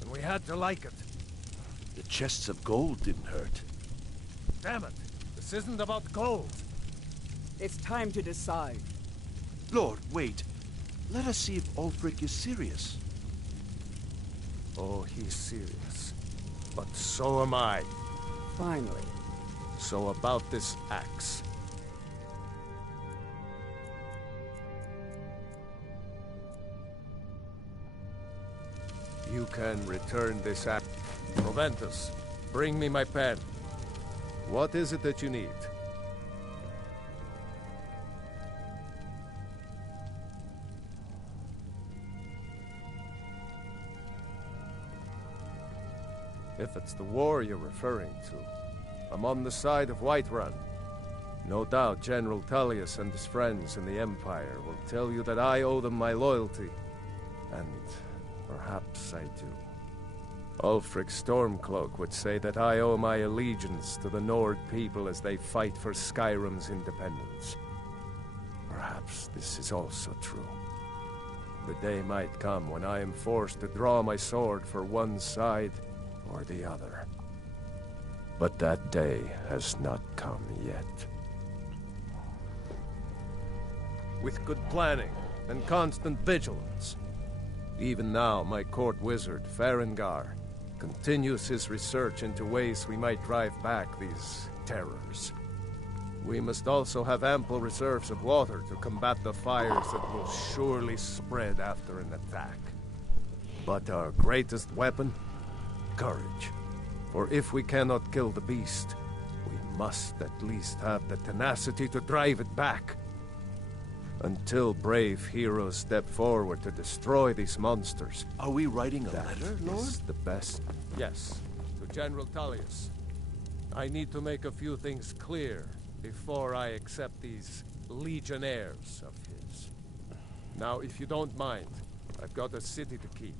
And we had to like it. The chests of gold didn't hurt. Damn it! This isn't about gold! It's time to decide. Lord, wait. Let us see if Ulfric is serious. Oh, he's serious. But so am I. Finally. So about this axe. You can return this axe. Proventus, bring me my pen. What is it that you need? If it's the war you're referring to, I'm on the side of Whiterun. No doubt General Tullius and his friends in the Empire will tell you that I owe them my loyalty. And perhaps I do. Ulfric Stormcloak would say that I owe my allegiance to the Nord people as they fight for Skyrim's independence. Perhaps this is also true. The day might come when I am forced to draw my sword for one side or the other. But that day has not come yet. With good planning and constant vigilance. Even now, my court wizard, Farengar, continues his research into ways we might drive back these terrors. We must also have ample reserves of water to combat the fires that will surely spread after an attack. But our greatest weapon? Courage. For if we cannot kill the beast, we must at least have the tenacity to drive it back. Until brave heroes step forward to destroy these monsters. Are we writing a letter, Lord? Is the best. Yes, to General Tullius. I need to make a few things clear before I accept these legionnaires of his. Now, if you don't mind, I've got a city to keep.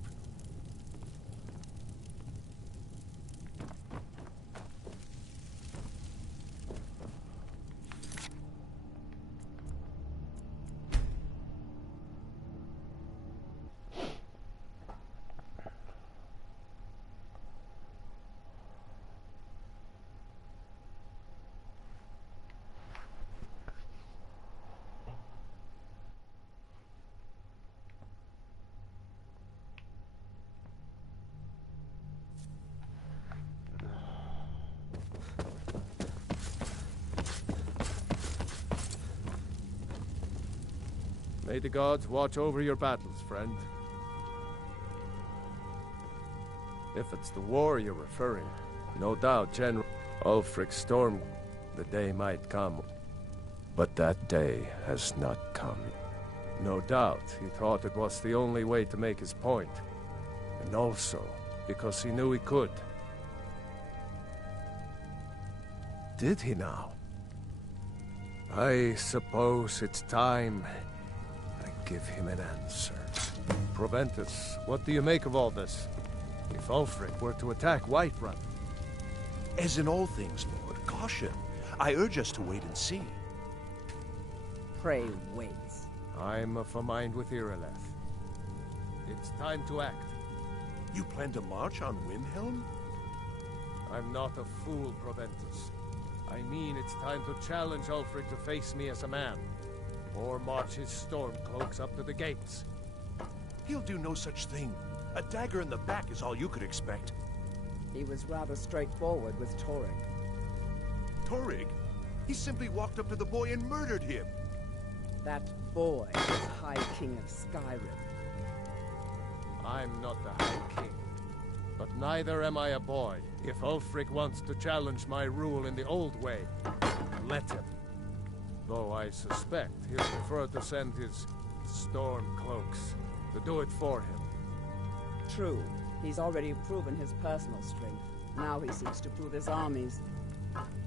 May the gods watch over your battles, friend. If it's the war you're referring, no doubt General Ulfric stormed. The day might come, but that day has not come. No doubt he thought it was the only way to make his point, and also because he knew he could. Did he now? I suppose it's time give him an answer. Proventus, what do you make of all this? If Ulfric were to attack Whiterun? As in all things, Lord, caution. I urge us to wait and see. Pray wait. I'm of a mind with Irileth. It's time to act. You plan to march on Windhelm? I'm not a fool, Proventus. I mean it's time to challenge Ulfric to face me as a man. Or march his stormcloaks up to the gates. He'll do no such thing. A dagger in the back is all you could expect. He was rather straightforward with Torrig. Torrig? He simply walked up to the boy and murdered him. That boy is High King of Skyrim. I'm not the High King. But neither am I a boy. If Ulfric wants to challenge my rule in the old way, let him. Though I suspect he'll prefer to send his stormcloaks to do it for him. True. He's already proven his personal strength. Now he seeks to prove his armies.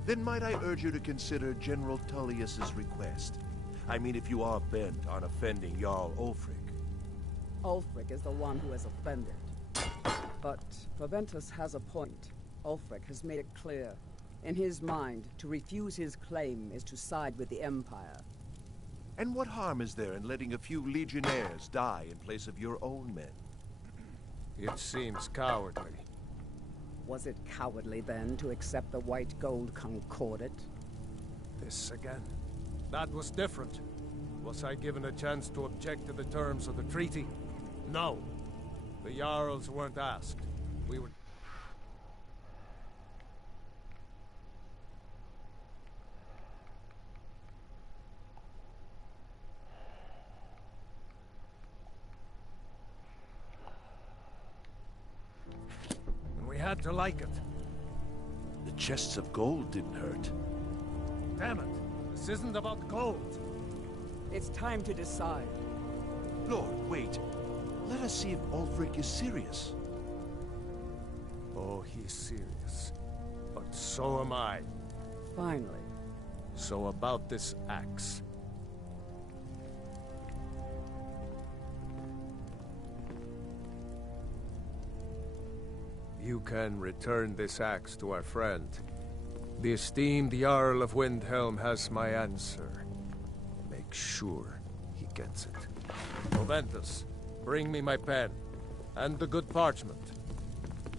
Then might I urge you to consider General Tullius's request? I mean, if you are bent on offending Jarl Ulfric. Ulfric is the one who has offended. But Proventus has a point. Ulfric has made it clear. In his mind, to refuse his claim is to side with the Empire. And what harm is there in letting a few legionnaires die in place of your own men? It seems cowardly. Was it cowardly, then, to accept the white gold concordat? This again. That was different. Was I given a chance to object to the terms of the treaty? No. The Jarls weren't asked. We were... had to like it. The chests of gold didn't hurt. Damn it! This isn't about gold! It's time to decide. Lord, wait. Let us see if Ulfric is serious. Oh, he's serious. But so am I. Finally. So about this axe. You can return this axe to our friend. The esteemed Jarl of Windhelm has my answer. Make sure he gets it. Proventus, bring me my pen. And the good parchment.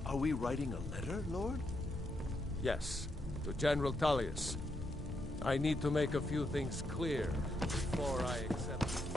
Are we writing a letter, Lord? Yes, to General Tullius. I need to make a few things clear before I accept it.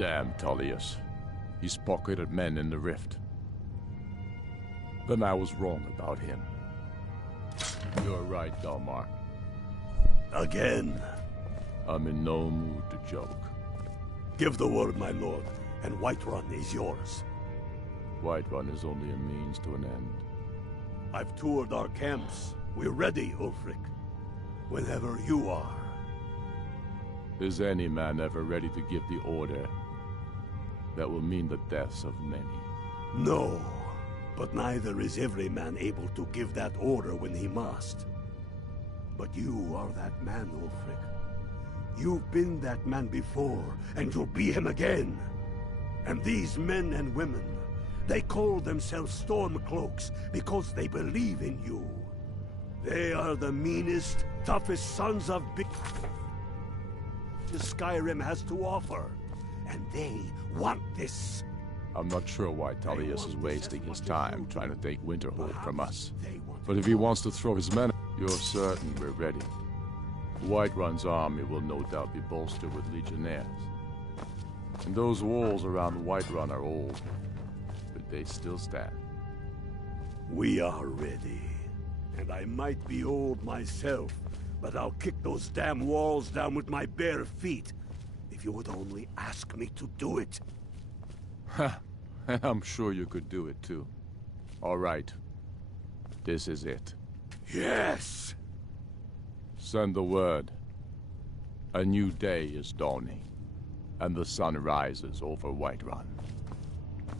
Damn Tullius. He's pocketed men in the rift. Then I was wrong about him. You're right, Dalmar. Again. I'm in no mood to joke. Give the word, my lord, and Whiterun is yours. Whiterun is only a means to an end. I've toured our camps. We're ready, Ulfric. Whenever you are. Is any man ever ready to give the order that will mean the deaths of many? No, but neither is every man able to give that order when he must. But you are that man, Ulfric. You've been that man before, and you'll be him again. And these men and women, they call themselves Stormcloaks because they believe in you. They are the meanest, toughest sons of Skyrim has to offer. And they want this. I'm not sure why Tullius is wasting his time trying to take Winterhold from us. But if he wants to throw his men, you're certain we're ready. Whiterun's army will no doubt be bolstered with legionnaires. And those walls around Whiterun are old, but they still stand. We are ready. And I might be old myself, but I'll kick those damn walls down with my bare feet, if you would only ask me to do it. I'm sure you could do it too. All right. This is it. Yes! Send the word. A new day is dawning, and the sun rises over Whiterun.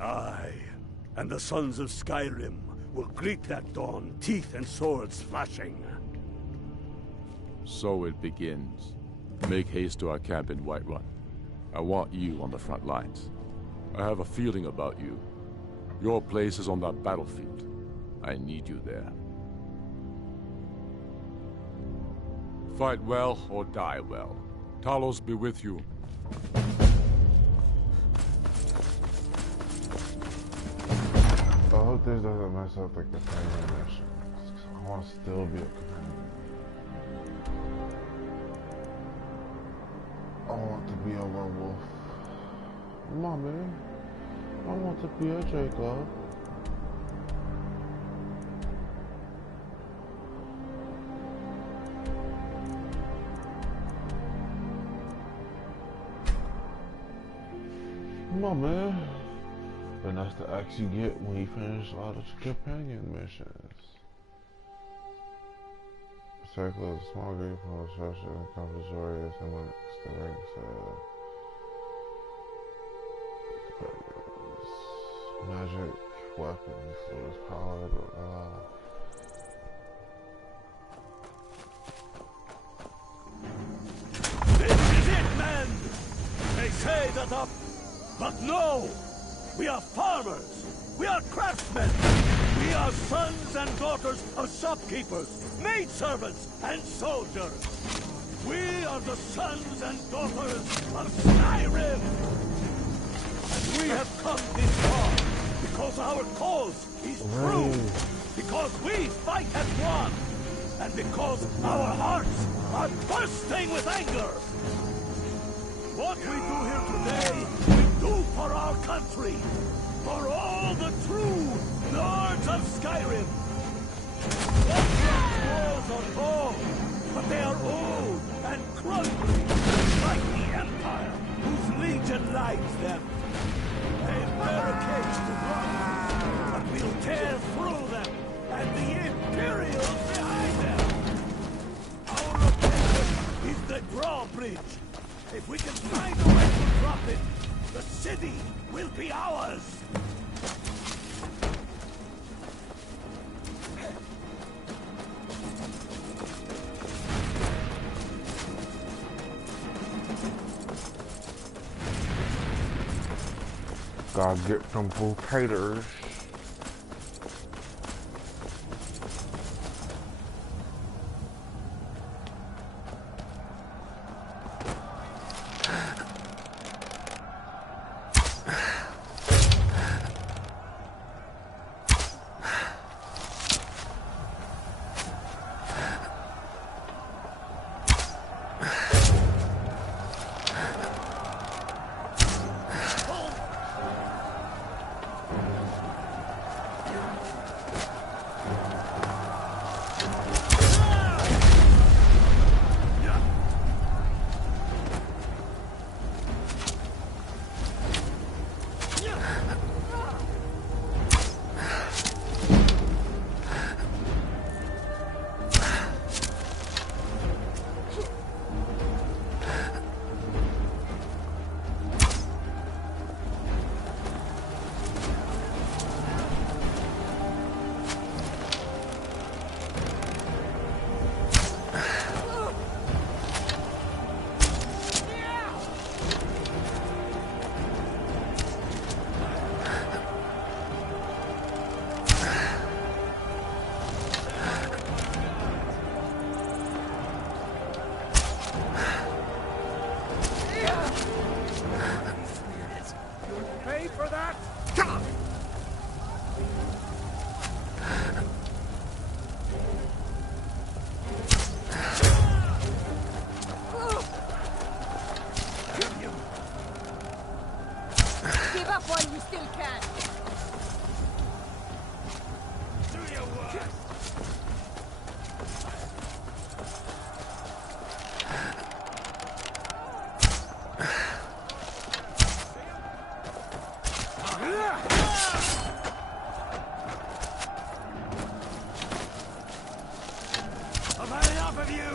Aye, and the sons of Skyrim will greet that dawn, teeth and swords flashing. So it begins. Make haste to our camp in Whiterun. I want you on the front lines. I have a feeling about you. Your place is on that battlefield. I need you there. Fight well or die well. Talos be with you. I hope this doesn't mess up the companion missions. I want to still be a companion. I want to be a werewolf. Mommy, I want to be a Jacob. Mommy. And that's the axe you get when you finish a lot of companion missions. Circle is a small group from structure and compulsory amongst the ranks of magic weapons. So it's powered. This is it, men! They say that up, but no! We are farmers! We are craftsmen! We are sons and daughters of shopkeepers, maidservants, and soldiers! We are the sons and daughters of Skyrim! And we have come this far because our cause is true! Because we fight as one! And because our hearts are bursting with anger! What we do here today, we do for our country! For all the true lords of Skyrim! Those walls are tall, but they are old and crumbling, like the Empire, whose legion lights them. They barricades to run, but we'll tear through them, and the Imperials behind them! Our objective is the drawbridge. If we can find a way to drop it, the city will be ours! Gotta get some full caters. for that? Give up while you still can. Do your worst. I've had enough of you!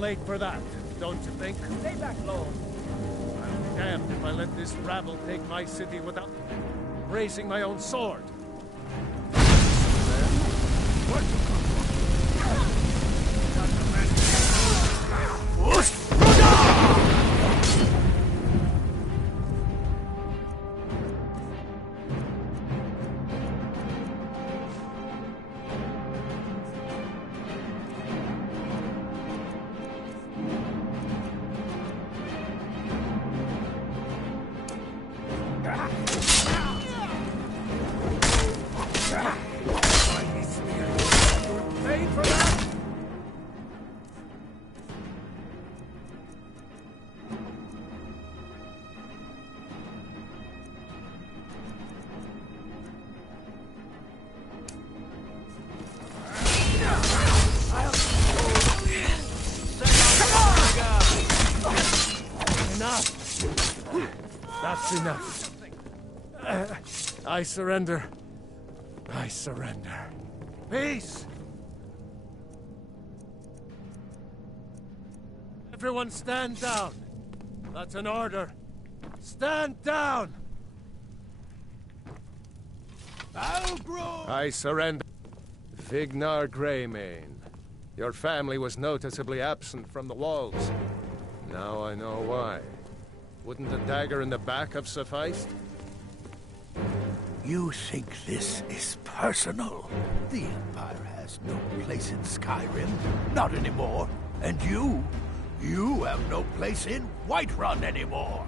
Late for that, don't you think? Stay back low. I'm damned if I let this rabble take my city without raising my own sword. Where'd you come That's enough. I surrender. I surrender. Peace! Everyone stand down. That's an order. Stand down! I surrender. Vignar Greymane. Your family was noticeably absent from the walls. Now I know why. Wouldn't a dagger in the back have sufficed? You think this is personal? The Empire has no place in Skyrim. Not anymore. And you have no place in Whiterun anymore.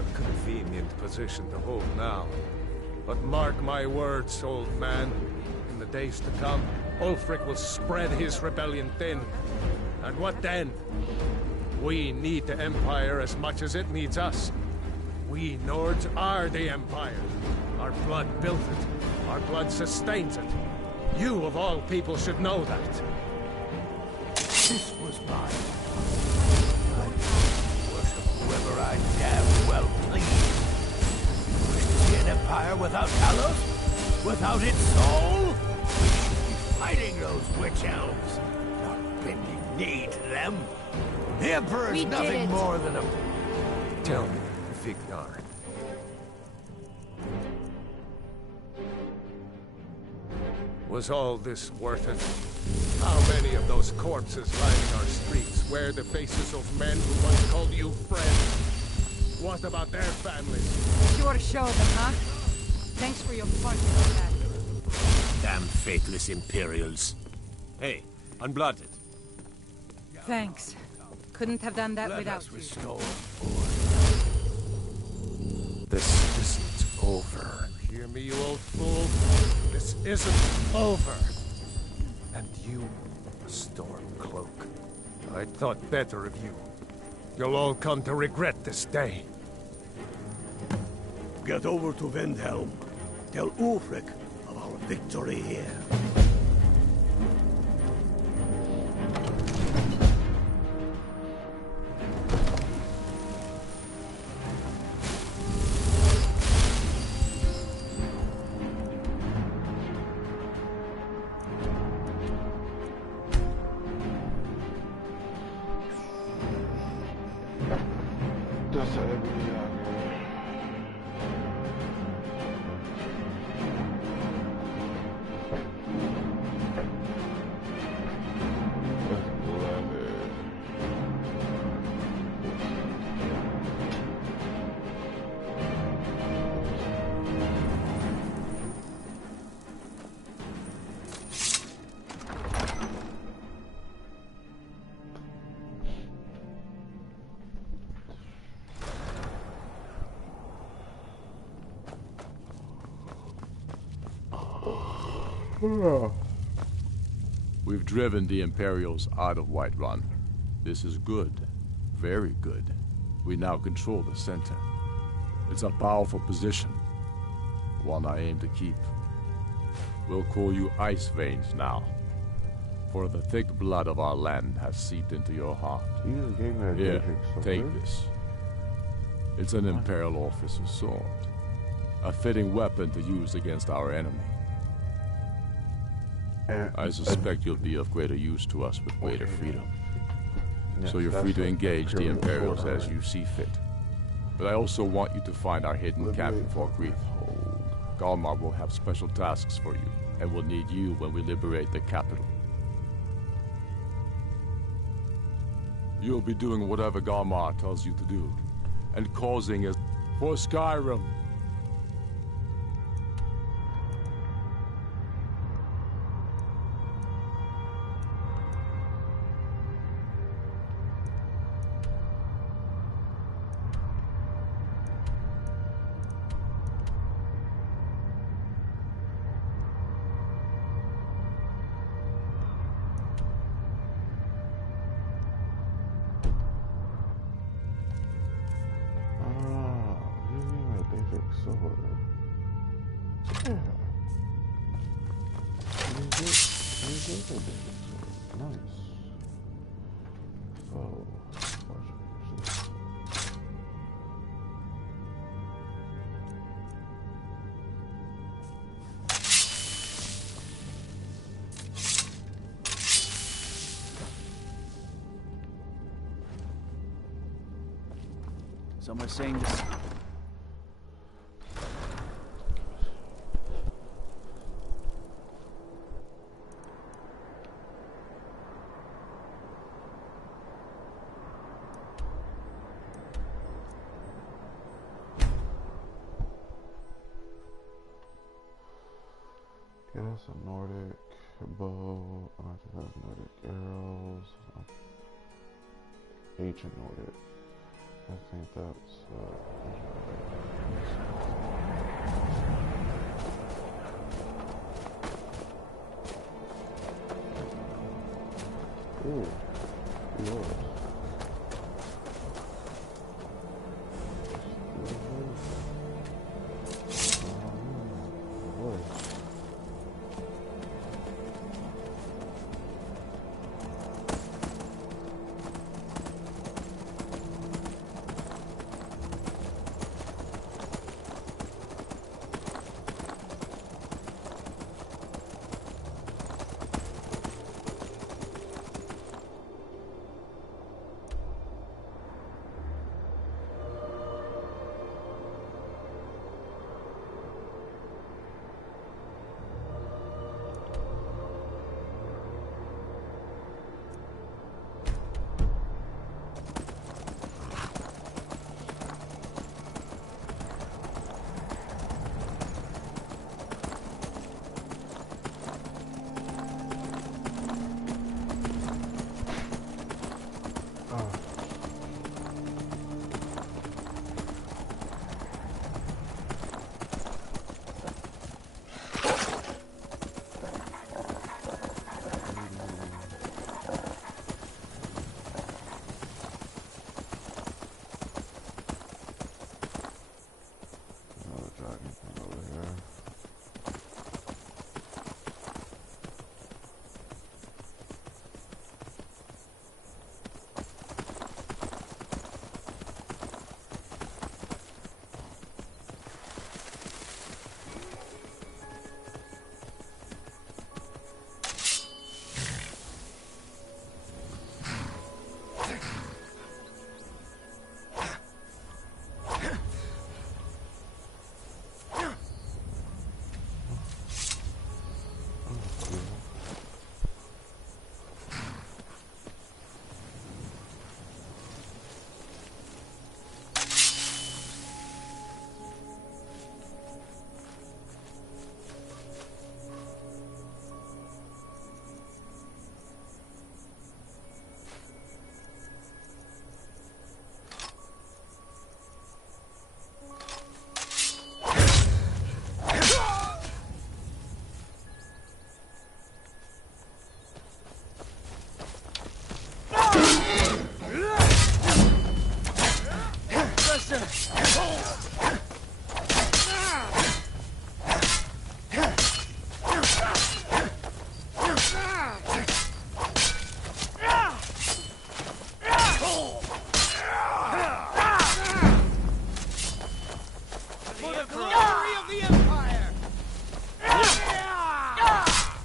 A convenient position to hold now. But mark my words, old man. In the days to come, Ulfric will spread his rebellion thin. And what then? We need the Empire as much as it needs us. We Nords are the Empire. Our blood built it. Our blood sustains it. You, of all people, should know that. This was mine. I worship whoever I damn well please. You wish to see an empire without Talos? Without its soul? We should be fighting those witch elves, not bending knee to them. The Emperor's We nothing more than a... Tell me, Vignar. Was all this worth it? How many of those corpses lining our streets wear the faces of men who once called you friends? What about their families? Sure show them, huh? Thanks for your fun on that. Damn faithless Imperials. Hey, unblotted. Thanks. Couldn't have done that Let without us you. restore. This isn't over. You hear me, you old fool? This isn't over. And you, Stormcloak. I thought better of you. You'll all come to regret this day. Get over to Windhelm. Tell Ulfric of our victory here. We've driven the Imperials out of Whiterun. This is good. Very good. We now control the center. It's a powerful position. One I aim to keep. We'll call you Ice Veins now. For the thick blood of our land has seeped into your heart. Here, take this. It's an Imperial officer's sword. A fitting weapon to use against our enemy. I suspect you'll be of greater use to us with greater freedom. So you're free to engage the Imperials as you see fit. But I also want you to find our hidden camp in Falkreath. Galmar will have special tasks for you, and will need you when we liberate the capital. You'll be doing whatever Galmar tells you to do, and causing us for Skyrim. Some are saying this. Get us a Nordic bow. I think that's Nordic arrows. Ancient Nordic. I think that's ooh, yours.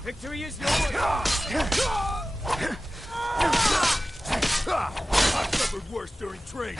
Victory is yours! I've suffered worse during training.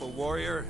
A warrior?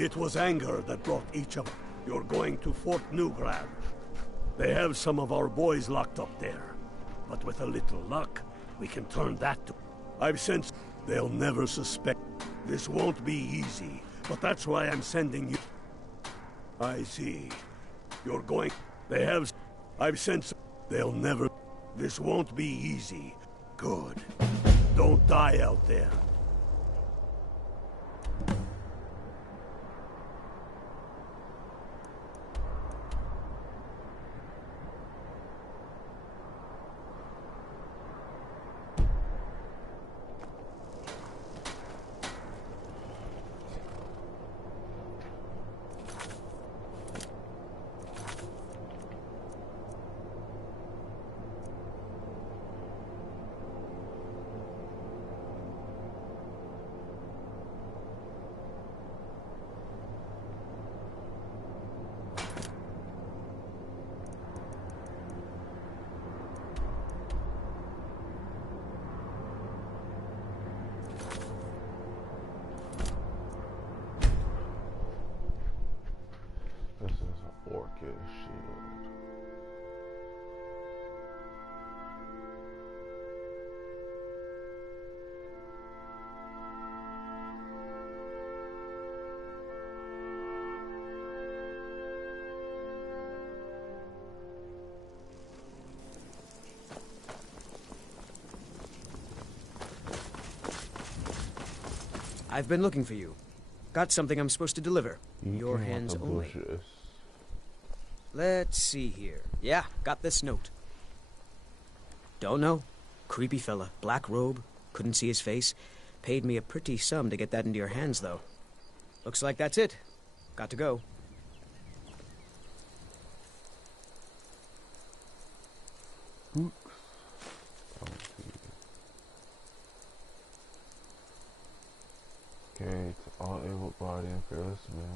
It was anger that brought each of us. You're going to Fort Newgrad. They have some of our boys locked up there. But with a little luck, we can turn that to... I've sensed they'll never suspect. This won't be easy, but that's why I'm sending you... I see. You're going... They have... I've sensed... They'll never... This won't be easy. Good. Don't die out there. This is an orchid shield. I've been looking for you. Got something I'm supposed to deliver. Your hands only. Let's see here. Yeah, got this note. Don't know. Creepy fella. Black robe. Couldn't see his face. Paid me a pretty sum to get that into your hands, though. Looks like that's it. Got to go. Okay, to all able-bodied and fearless men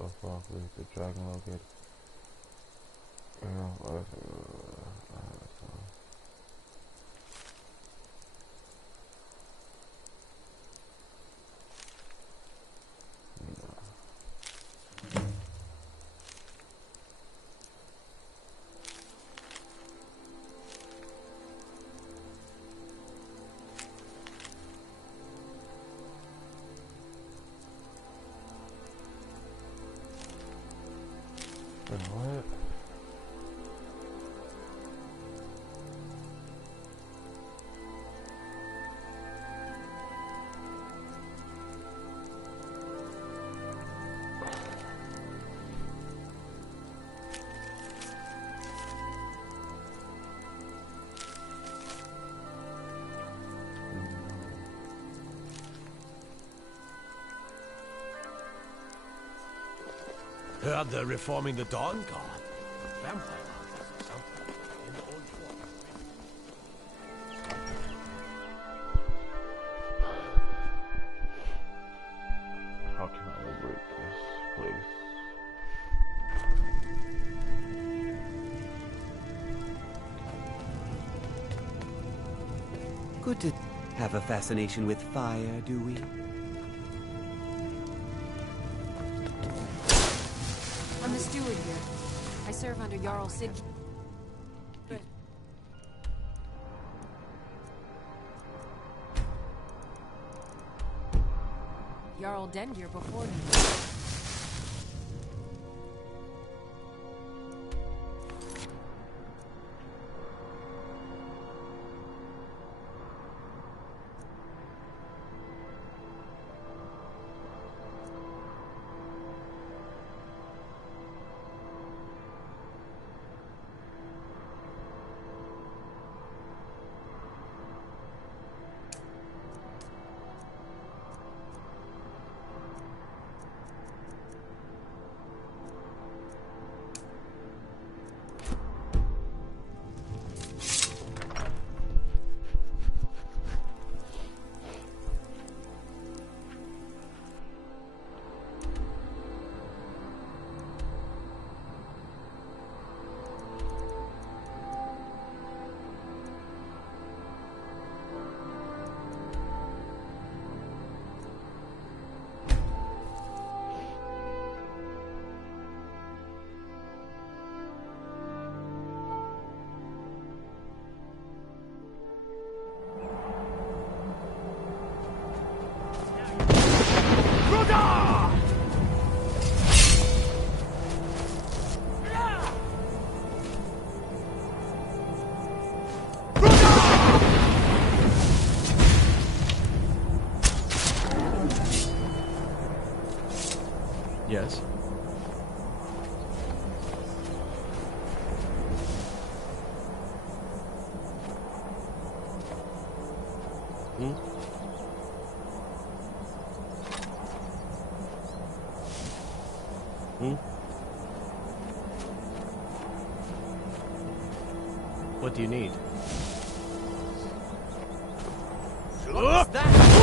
of Falkland, the dragon located. What? Heard they're reforming the Dawn Guard. Vampire hunters or something in the old fort. How can I liberate this place? Good to have a fascination with fire, do we? I'm the steward here. I serve under Jarl Sid. Jarl Dendir before me. Yes? Hmm? Hmm? What do you need? What's that?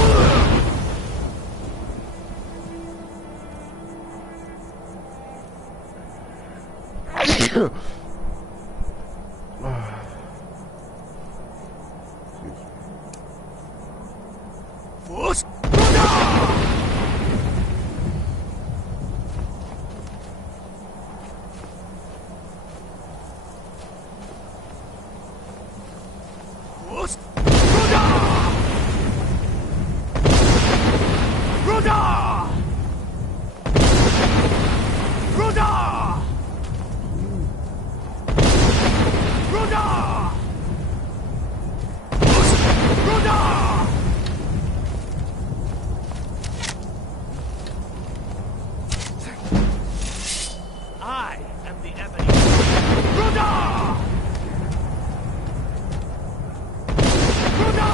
I am the ebony. Ruda! Ruda!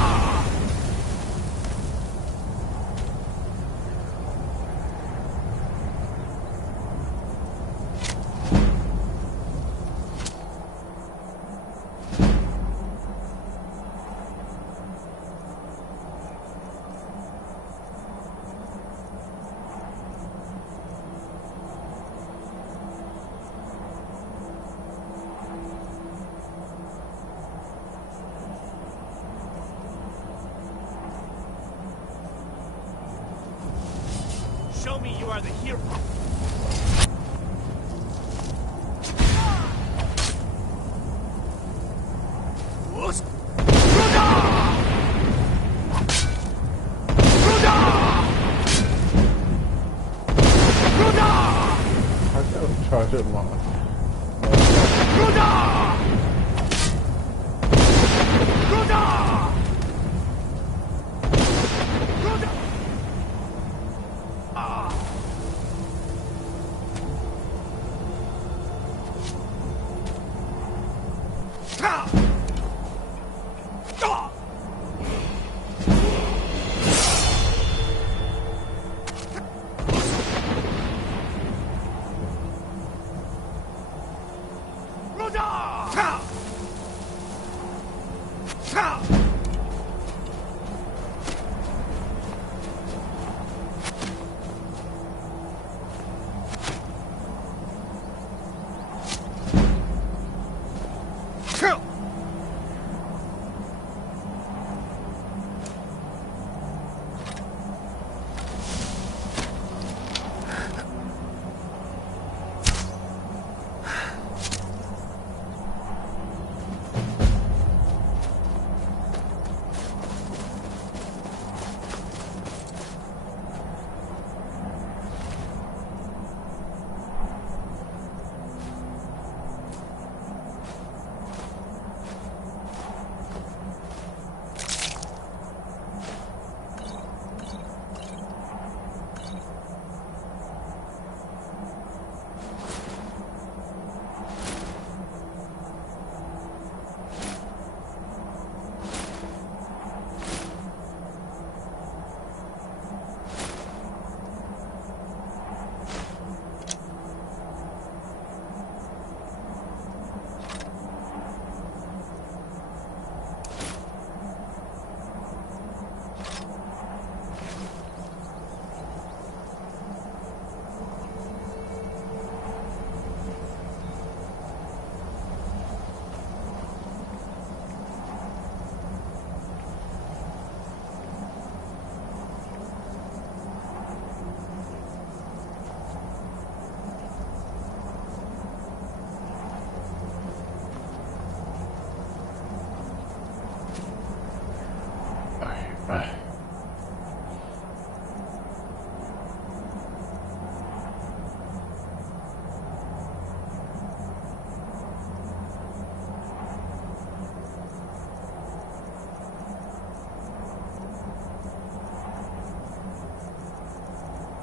Show me you are the hero. I gotta charge it long.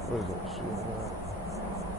Where's that shit at?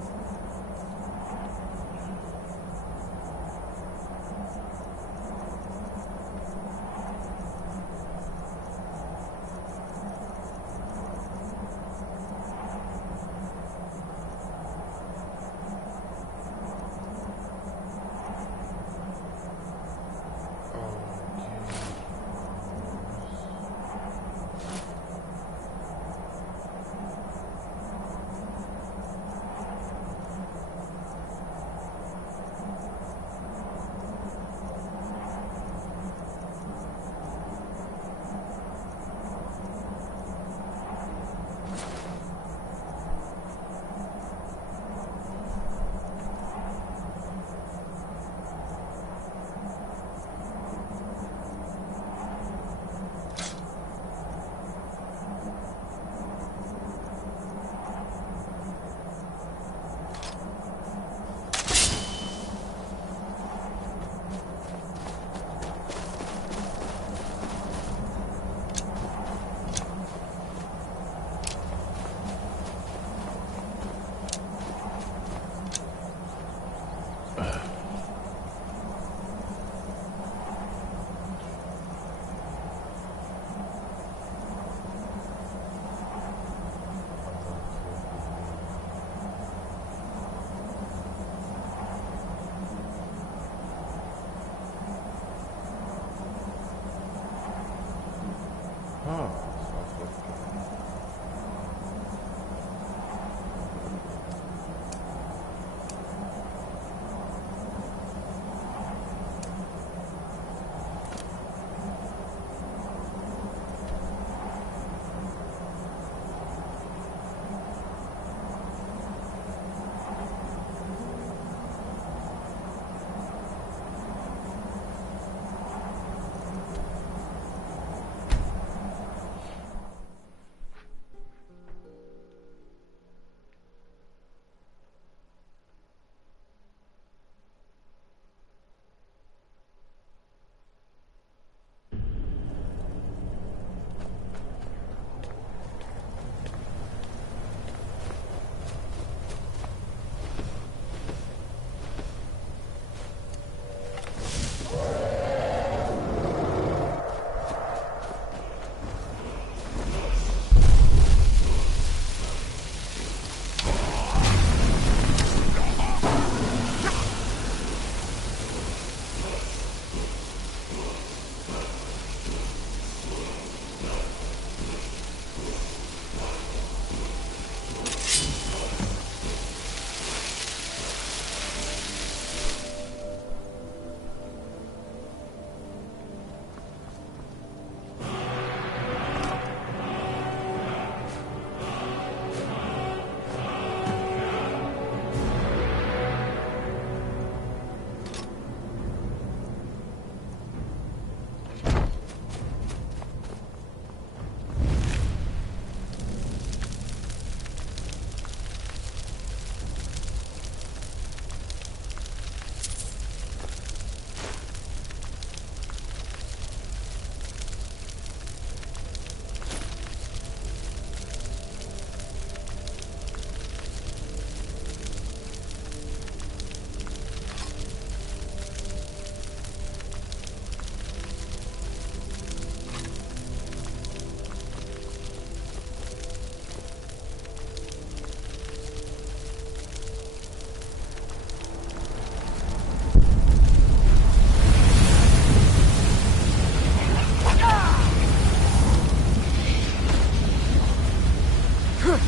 Thanks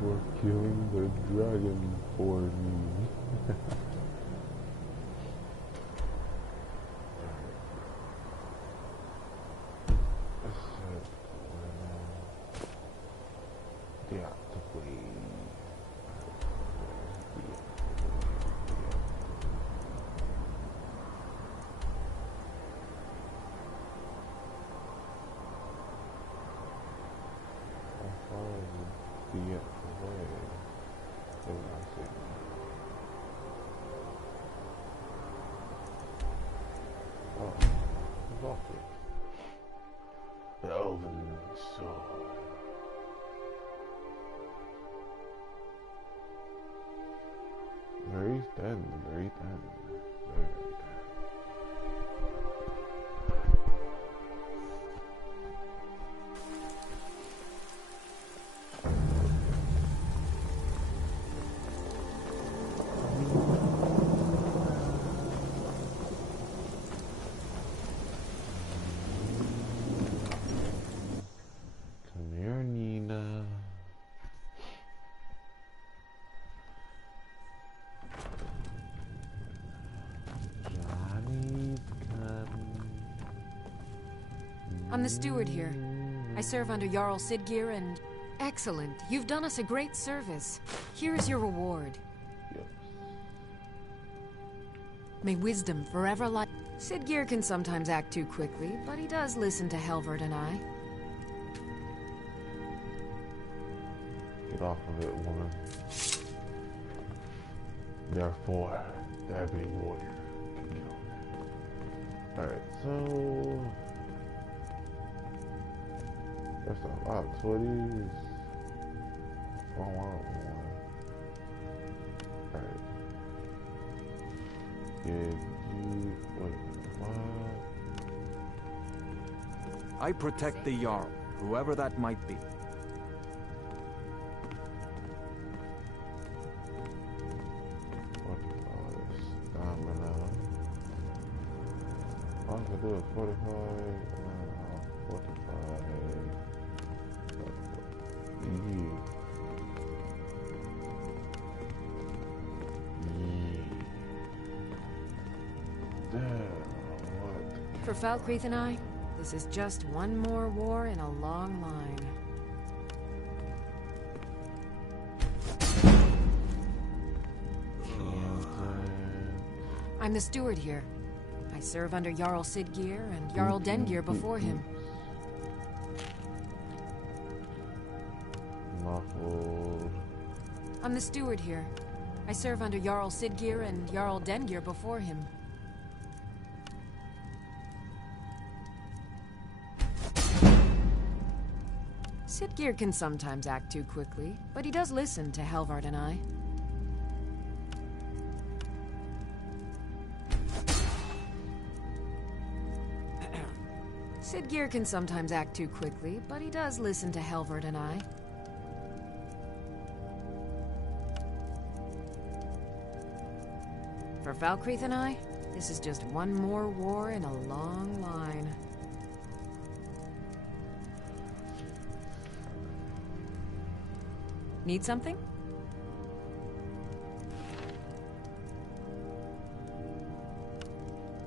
for killing the dragon for me. The Elven Sword. Very thin, very thin. Very, very thin. I'm the steward here. I serve under Jarl Siggeir and... Excellent. You've done us a great service. Here is your reward. Yes. May wisdom forever lie... Siggeir can sometimes act too quickly, but he does listen to Helvard and I. Get off of it, woman. Therefore, the Ebony Warrior can kill. Alright, so... That's a lot of 20s. Oh, wow. Alright. Wait, what? I protect the Jarl, whoever that might be. Stamina. All I can do is 45, 45. For Falkreath and I, this is just one more war in a long line. I'm the steward here. I serve under Jarl Siggeir and Jarl Dengeir before him. I'm the steward here. I serve under Jarl Siggeir and Jarl Dengeir before him. Siggeir can sometimes act too quickly, but he does listen to Helvard and I. Siggeir can sometimes act too quickly, but he does listen to Helvard and I. For Falkreath and I, this is just one more war in a long line. Need something?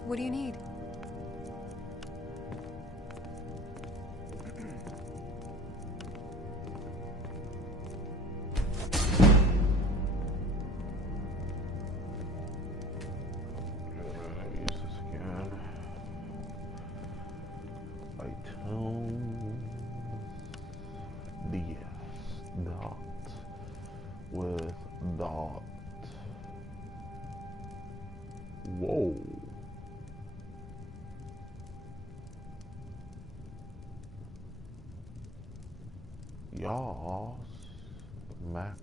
What do you need? Whoa. Yas. Max